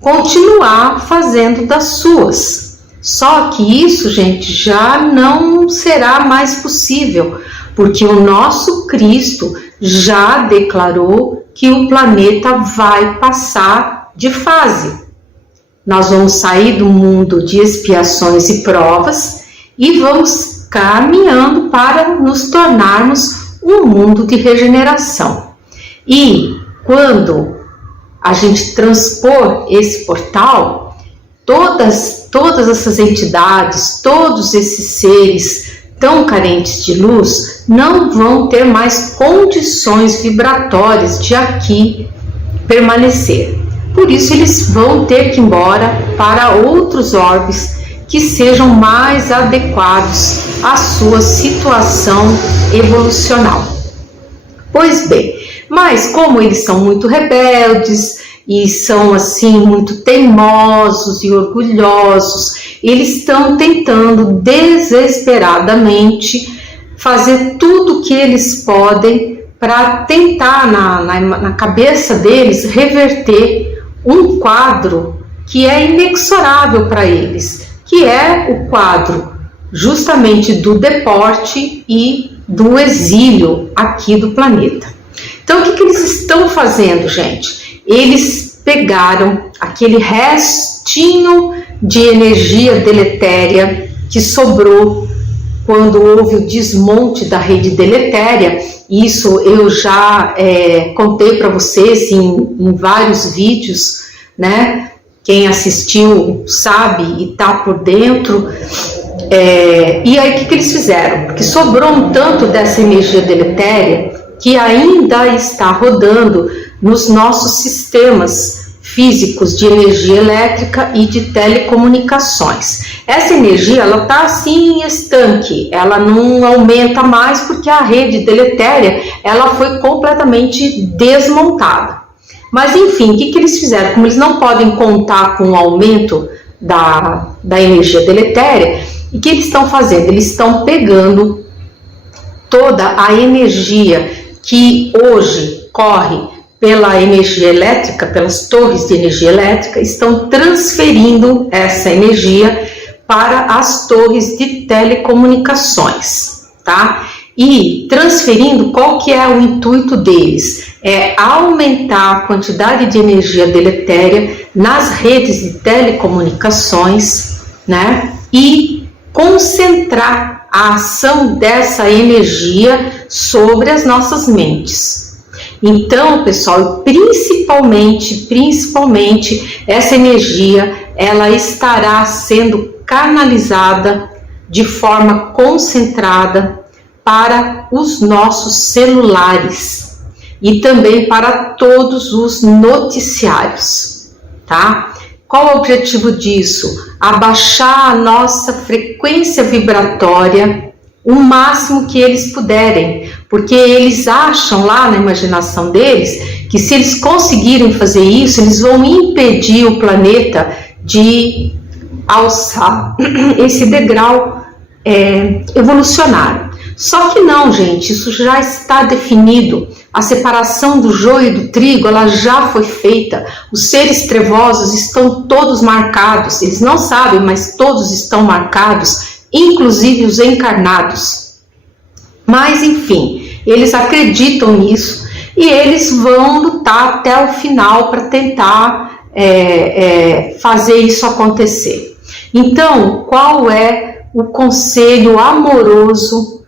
continuar fazendo das suas. Só que isso, gente, já não será mais possível, porque o nosso Cristo já declarou que o planeta vai passar de fase. Nós vamos sair do mundo de expiações e provas e vamos caminhando para nos tornarmos um mundo de regeneração. E quando a gente transpor esse portal, todas essas entidades, todos esses seres tão carentes de luz, não vão ter mais condições vibratórias de aqui permanecer. Por isso eles vão ter que ir embora para outros orbes que sejam mais adequados à sua situação evolucional. Pois bem, mas como eles são muito rebeldes e são assim muito teimosos e orgulhosos, eles estão tentando desesperadamente fazer tudo o que eles podem para tentar na cabeça deles reverter um quadro que é inexorável para eles, que é o quadro justamente do deporte e do exílio aqui do planeta. Então, o que eles estão fazendo, gente? Eles pegaram aquele restinho de energia deletéria que sobrou quando houve o desmonte da rede deletéria. Isso eu já contei para vocês em vários vídeos, né? Quem assistiu sabe e está por dentro. E aí o que eles fizeram? Porque sobrou um tanto dessa energia deletéria que ainda está rodando nos nossos sistemas físicos de energia elétrica e de telecomunicações. Essa energia, ela está assim em estanque, ela não aumenta mais porque a rede deletéria, ela foi completamente desmontada. Mas enfim, o que eles fizeram? Como eles não podem contar com o aumento da energia deletéria, e o que eles estão fazendo? Eles estão pegando toda a energia que hoje corre pela energia elétrica, pelas torres de energia elétrica, estão transferindo essa energia para as torres de telecomunicações, tá? E transferindo, qual que é o intuito deles? É aumentar a quantidade de energia deletéria nas redes de telecomunicações, né? E concentrar a ação dessa energia sobre as nossas mentes. Então, pessoal, principalmente essa energia, ela estará sendo canalizada de forma concentrada para os nossos celulares e também para todos os noticiários, tá? Qual o objetivo disso? Abaixar a nossa frequência vibratória o máximo que eles puderem, porque eles acham lá na imaginação deles que se eles conseguirem fazer isso, eles vão impedir o planeta de alçar esse degrau evolucionário. Só que não, gente, isso já está definido. A separação do joio e do trigo, ela já foi feita. Os seres trevosos estão todos marcados. Eles não sabem, mas todos estão marcados, inclusive os encarnados. Mas, enfim, eles acreditam nisso e eles vão lutar até o final para tentar fazer isso acontecer. Então, qual é o conselho amoroso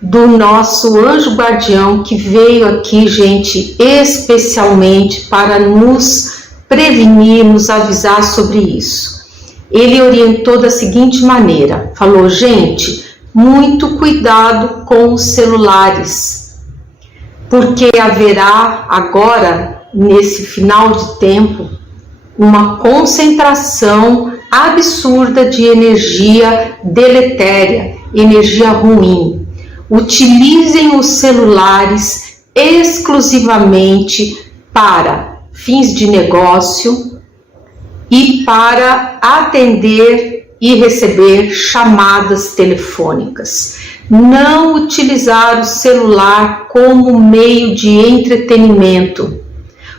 do nosso anjo guardião que veio aqui, gente, especialmente para nos prevenir, nos avisar sobre isso? Ele orientou da seguinte maneira, falou, gente, muito cuidado com os celulares, porque haverá agora, nesse final de tempo, uma concentração absurda de energia deletéria, energia ruim. Utilizem os celulares exclusivamente para fins de negócio e para atender e receber chamadas telefônicas. Não utilizar o celular como meio de entretenimento,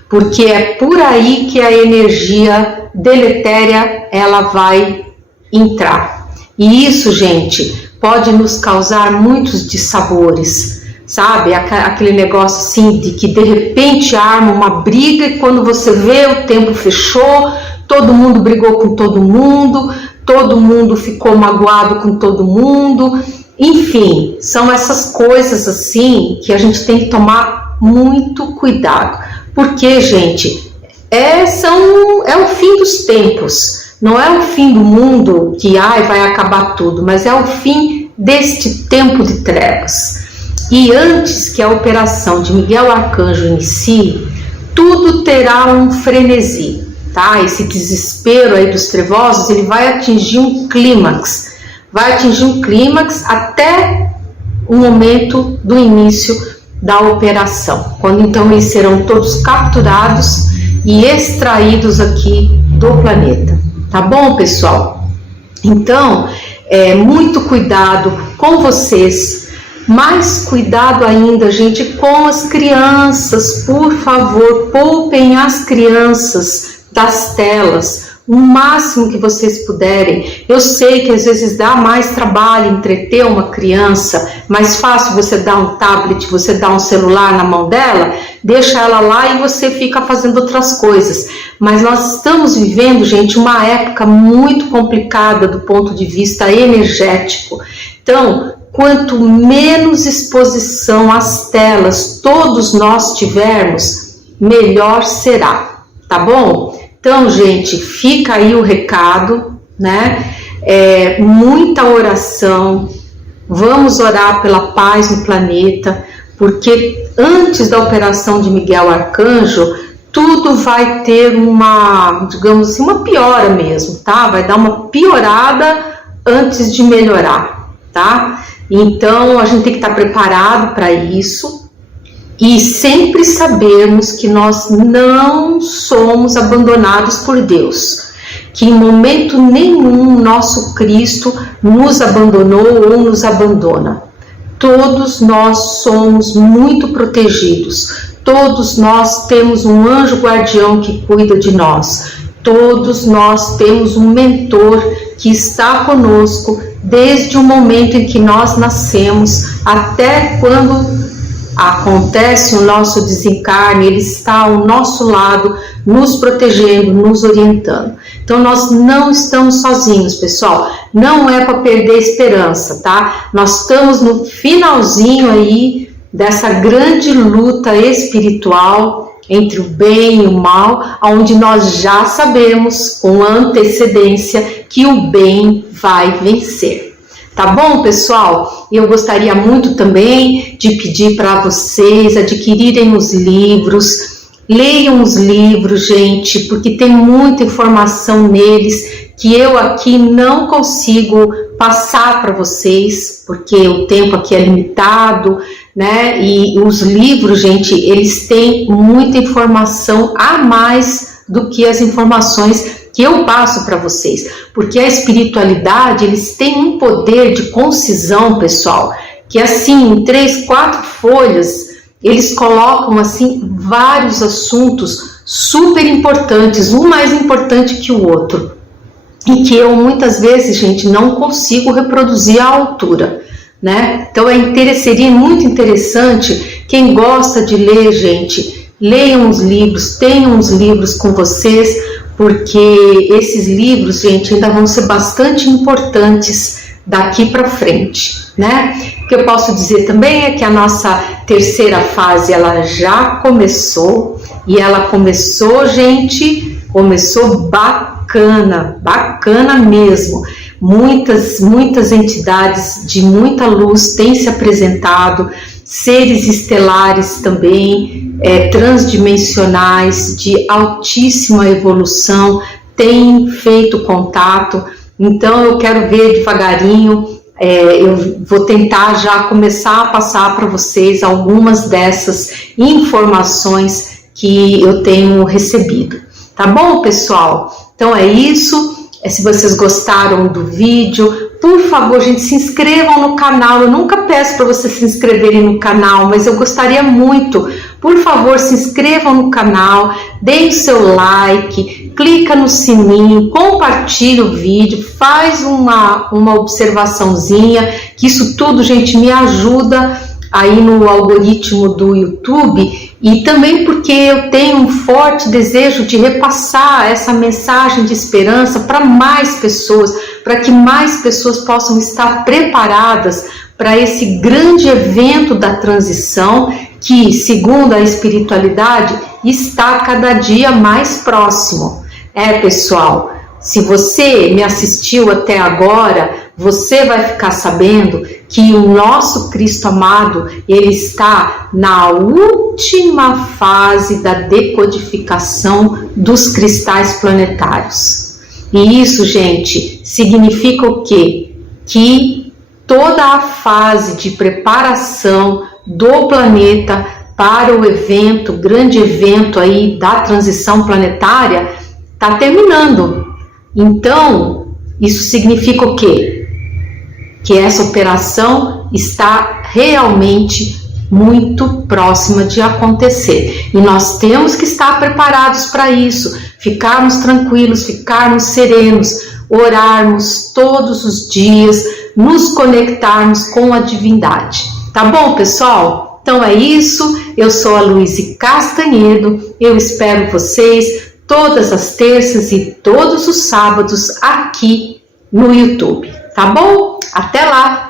porque é por aí que a energia deletéria ela vai entrar. E isso, gente, pode nos causar muitos dissabores, sabe? Aquele negócio assim de que de repente arma uma briga e quando você vê o tempo fechou, todo mundo brigou com todo mundo ficou magoado com todo mundo. Enfim, são essas coisas assim que a gente tem que tomar muito cuidado. Porque, gente, é o fim dos tempos, não é o fim do mundo que vai acabar tudo, mas é o fim deste tempo de trevas. E antes que a operação de Miguel Arcanjo inicie, tudo terá um frenesi, tá? Esse desespero aí dos trevosos, ele vai atingir um clímax, até o momento do início da operação, quando então eles serão todos capturados e extraídos aqui do planeta, tá bom, pessoal? Então, muito cuidado com vocês, mais cuidado ainda, gente, com as crianças, por favor, poupem as crianças das telas, o máximo que vocês puderem. Eu sei que às vezes dá mais trabalho entreter uma criança, mais fácil você dar um tablet, você dar um celular na mão dela, deixa ela lá e você fica fazendo outras coisas. Mas nós estamos vivendo, gente, uma época muito complicada do ponto de vista energético. Então, quanto menos exposição às telas todos nós tivermos, melhor será, tá bom? Então, gente, fica aí o recado, né? Muita oração, vamos orar pela paz no planeta, porque antes da operação de Miguel Arcanjo, tudo vai ter uma, digamos assim, uma piora mesmo, tá? Vai dar uma piorada antes de melhorar, tá? Então, a gente tem que estar preparado para isso. E sempre sabermos que nós não somos abandonados por Deus, que em momento nenhum nosso Cristo nos abandonou ou nos abandona. Todos nós somos muito protegidos, todos nós temos um anjo guardião que cuida de nós, todos nós temos um mentor que está conosco desde o momento em que nós nascemos até quando acontece o nosso desencarne, ele está ao nosso lado, nos protegendo, nos orientando. Então nós não estamos sozinhos, pessoal, não é para perder a esperança, tá? Nós estamos no finalzinho aí dessa grande luta espiritual entre o bem e o mal, onde nós já sabemos com antecedência que o bem vai vencer. Tá bom, pessoal? Eu gostaria muito também de pedir para vocês adquirirem os livros, leiam os livros, gente, porque tem muita informação neles que eu aqui não consigo passar para vocês, porque o tempo aqui é limitado, né? E os livros, gente, eles têm muita informação a mais do que as informações que eu passo para vocês, porque a espiritualidade, eles têm um poder de concisão, pessoal, que assim, em 3, 4 folhas, eles colocam assim vários assuntos super importantes, um mais importante que o outro, e que eu muitas vezes, gente, não consigo reproduzir à altura, né? Então seria muito interessante, quem gosta de ler, gente, leiam os livros, tenham os livros com vocês, porque esses livros, gente, ainda vão ser bastante importantes daqui para frente, né? O que eu posso dizer também é que a nossa terceira fase, ela já começou, e ela começou, gente, começou bacana mesmo. Muitas entidades de muita luz têm se apresentado, seres estelares também, transdimensionais, de altíssima evolução, têm feito contato. Então eu quero ver devagarinho, eu vou tentar já começar a passar para vocês algumas dessas informações que eu tenho recebido. Tá bom, pessoal? Então é isso. Se vocês gostaram do vídeo, por favor, gente, se inscrevam no canal. Eu nunca peço para vocês se inscreverem no canal, mas eu gostaria muito. Por favor, se inscrevam no canal, deem o seu like, clica no sininho, compartilha o vídeo, faz uma observaçãozinha, que isso tudo, gente, me ajuda aí no algoritmo do YouTube, e também porque eu tenho um forte desejo de repassar essa mensagem de esperança para mais pessoas, para que mais pessoas possam estar preparadas para esse grande evento da transição, que, segundo a espiritualidade, está cada dia mais próximo. Pessoal, se você me assistiu até agora, você vai ficar sabendo que o nosso Cristo amado, ele está na última fase da decodificação dos cristais planetários. E isso, gente, significa o quê? Que toda a fase de preparação do planeta para o evento, grande evento aí da transição planetária, está terminando. Então, isso significa o quê? Que essa operação está realmente muito próxima de acontecer. E nós temos que estar preparados para isso, ficarmos tranquilos, ficarmos serenos, orarmos todos os dias, nos conectarmos com a divindade. Tá bom, pessoal? Então é isso. Eu sou a Louise Castanhedo. Eu espero vocês todas as terças e todos os sábados aqui no YouTube. Tá bom? Até lá!